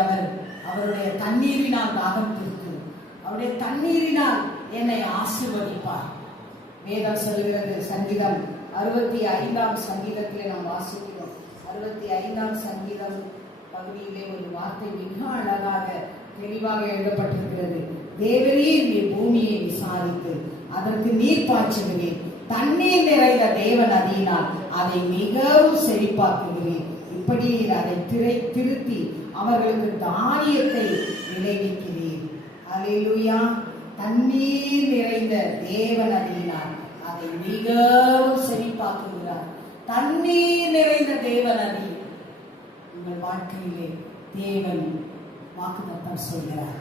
அவருடைய தண்ணீரினால் தாகம் தீர்த்து, அவருடைய தண்ணீரினால் என்னை ஆசீர்வதிப்பார். வேதம் சொல்கிறது, சங்கீதம் 65 சங்கீதத்திலே நாம் வாசிக்கிறோம். 65 சங்கீதம் பகுதியிலே ஒரு வார்த்தை மிக அழகாக தெளிவாக எழுதப்பட்டிருக்கிறது. தேவரீர் நீர் பூமியை விசாரித்து அதற்கு நீர் பாய்ச்சுகிறேன், தண்ணீர் நிறைந்த தேவ நதியினால் அதை மிகவும் செழிப்பாக்குகிறேன். இப்படி அதை திருத்தி அவர்களுக்கு தானியத்தை விளைவிக்கிறேன். ஹல்லேலூயா. தண்ணீர் நிறைந்த தேவ நதியினால் அதை மிகவும் செழிப்பாக்குகிறார். தண்ணீர் நிறைந்த தேவ நதி உங்கள் வாழ்க்கையிலே தேவன் வாக்குத்தத்தம் சொல்கிறார்.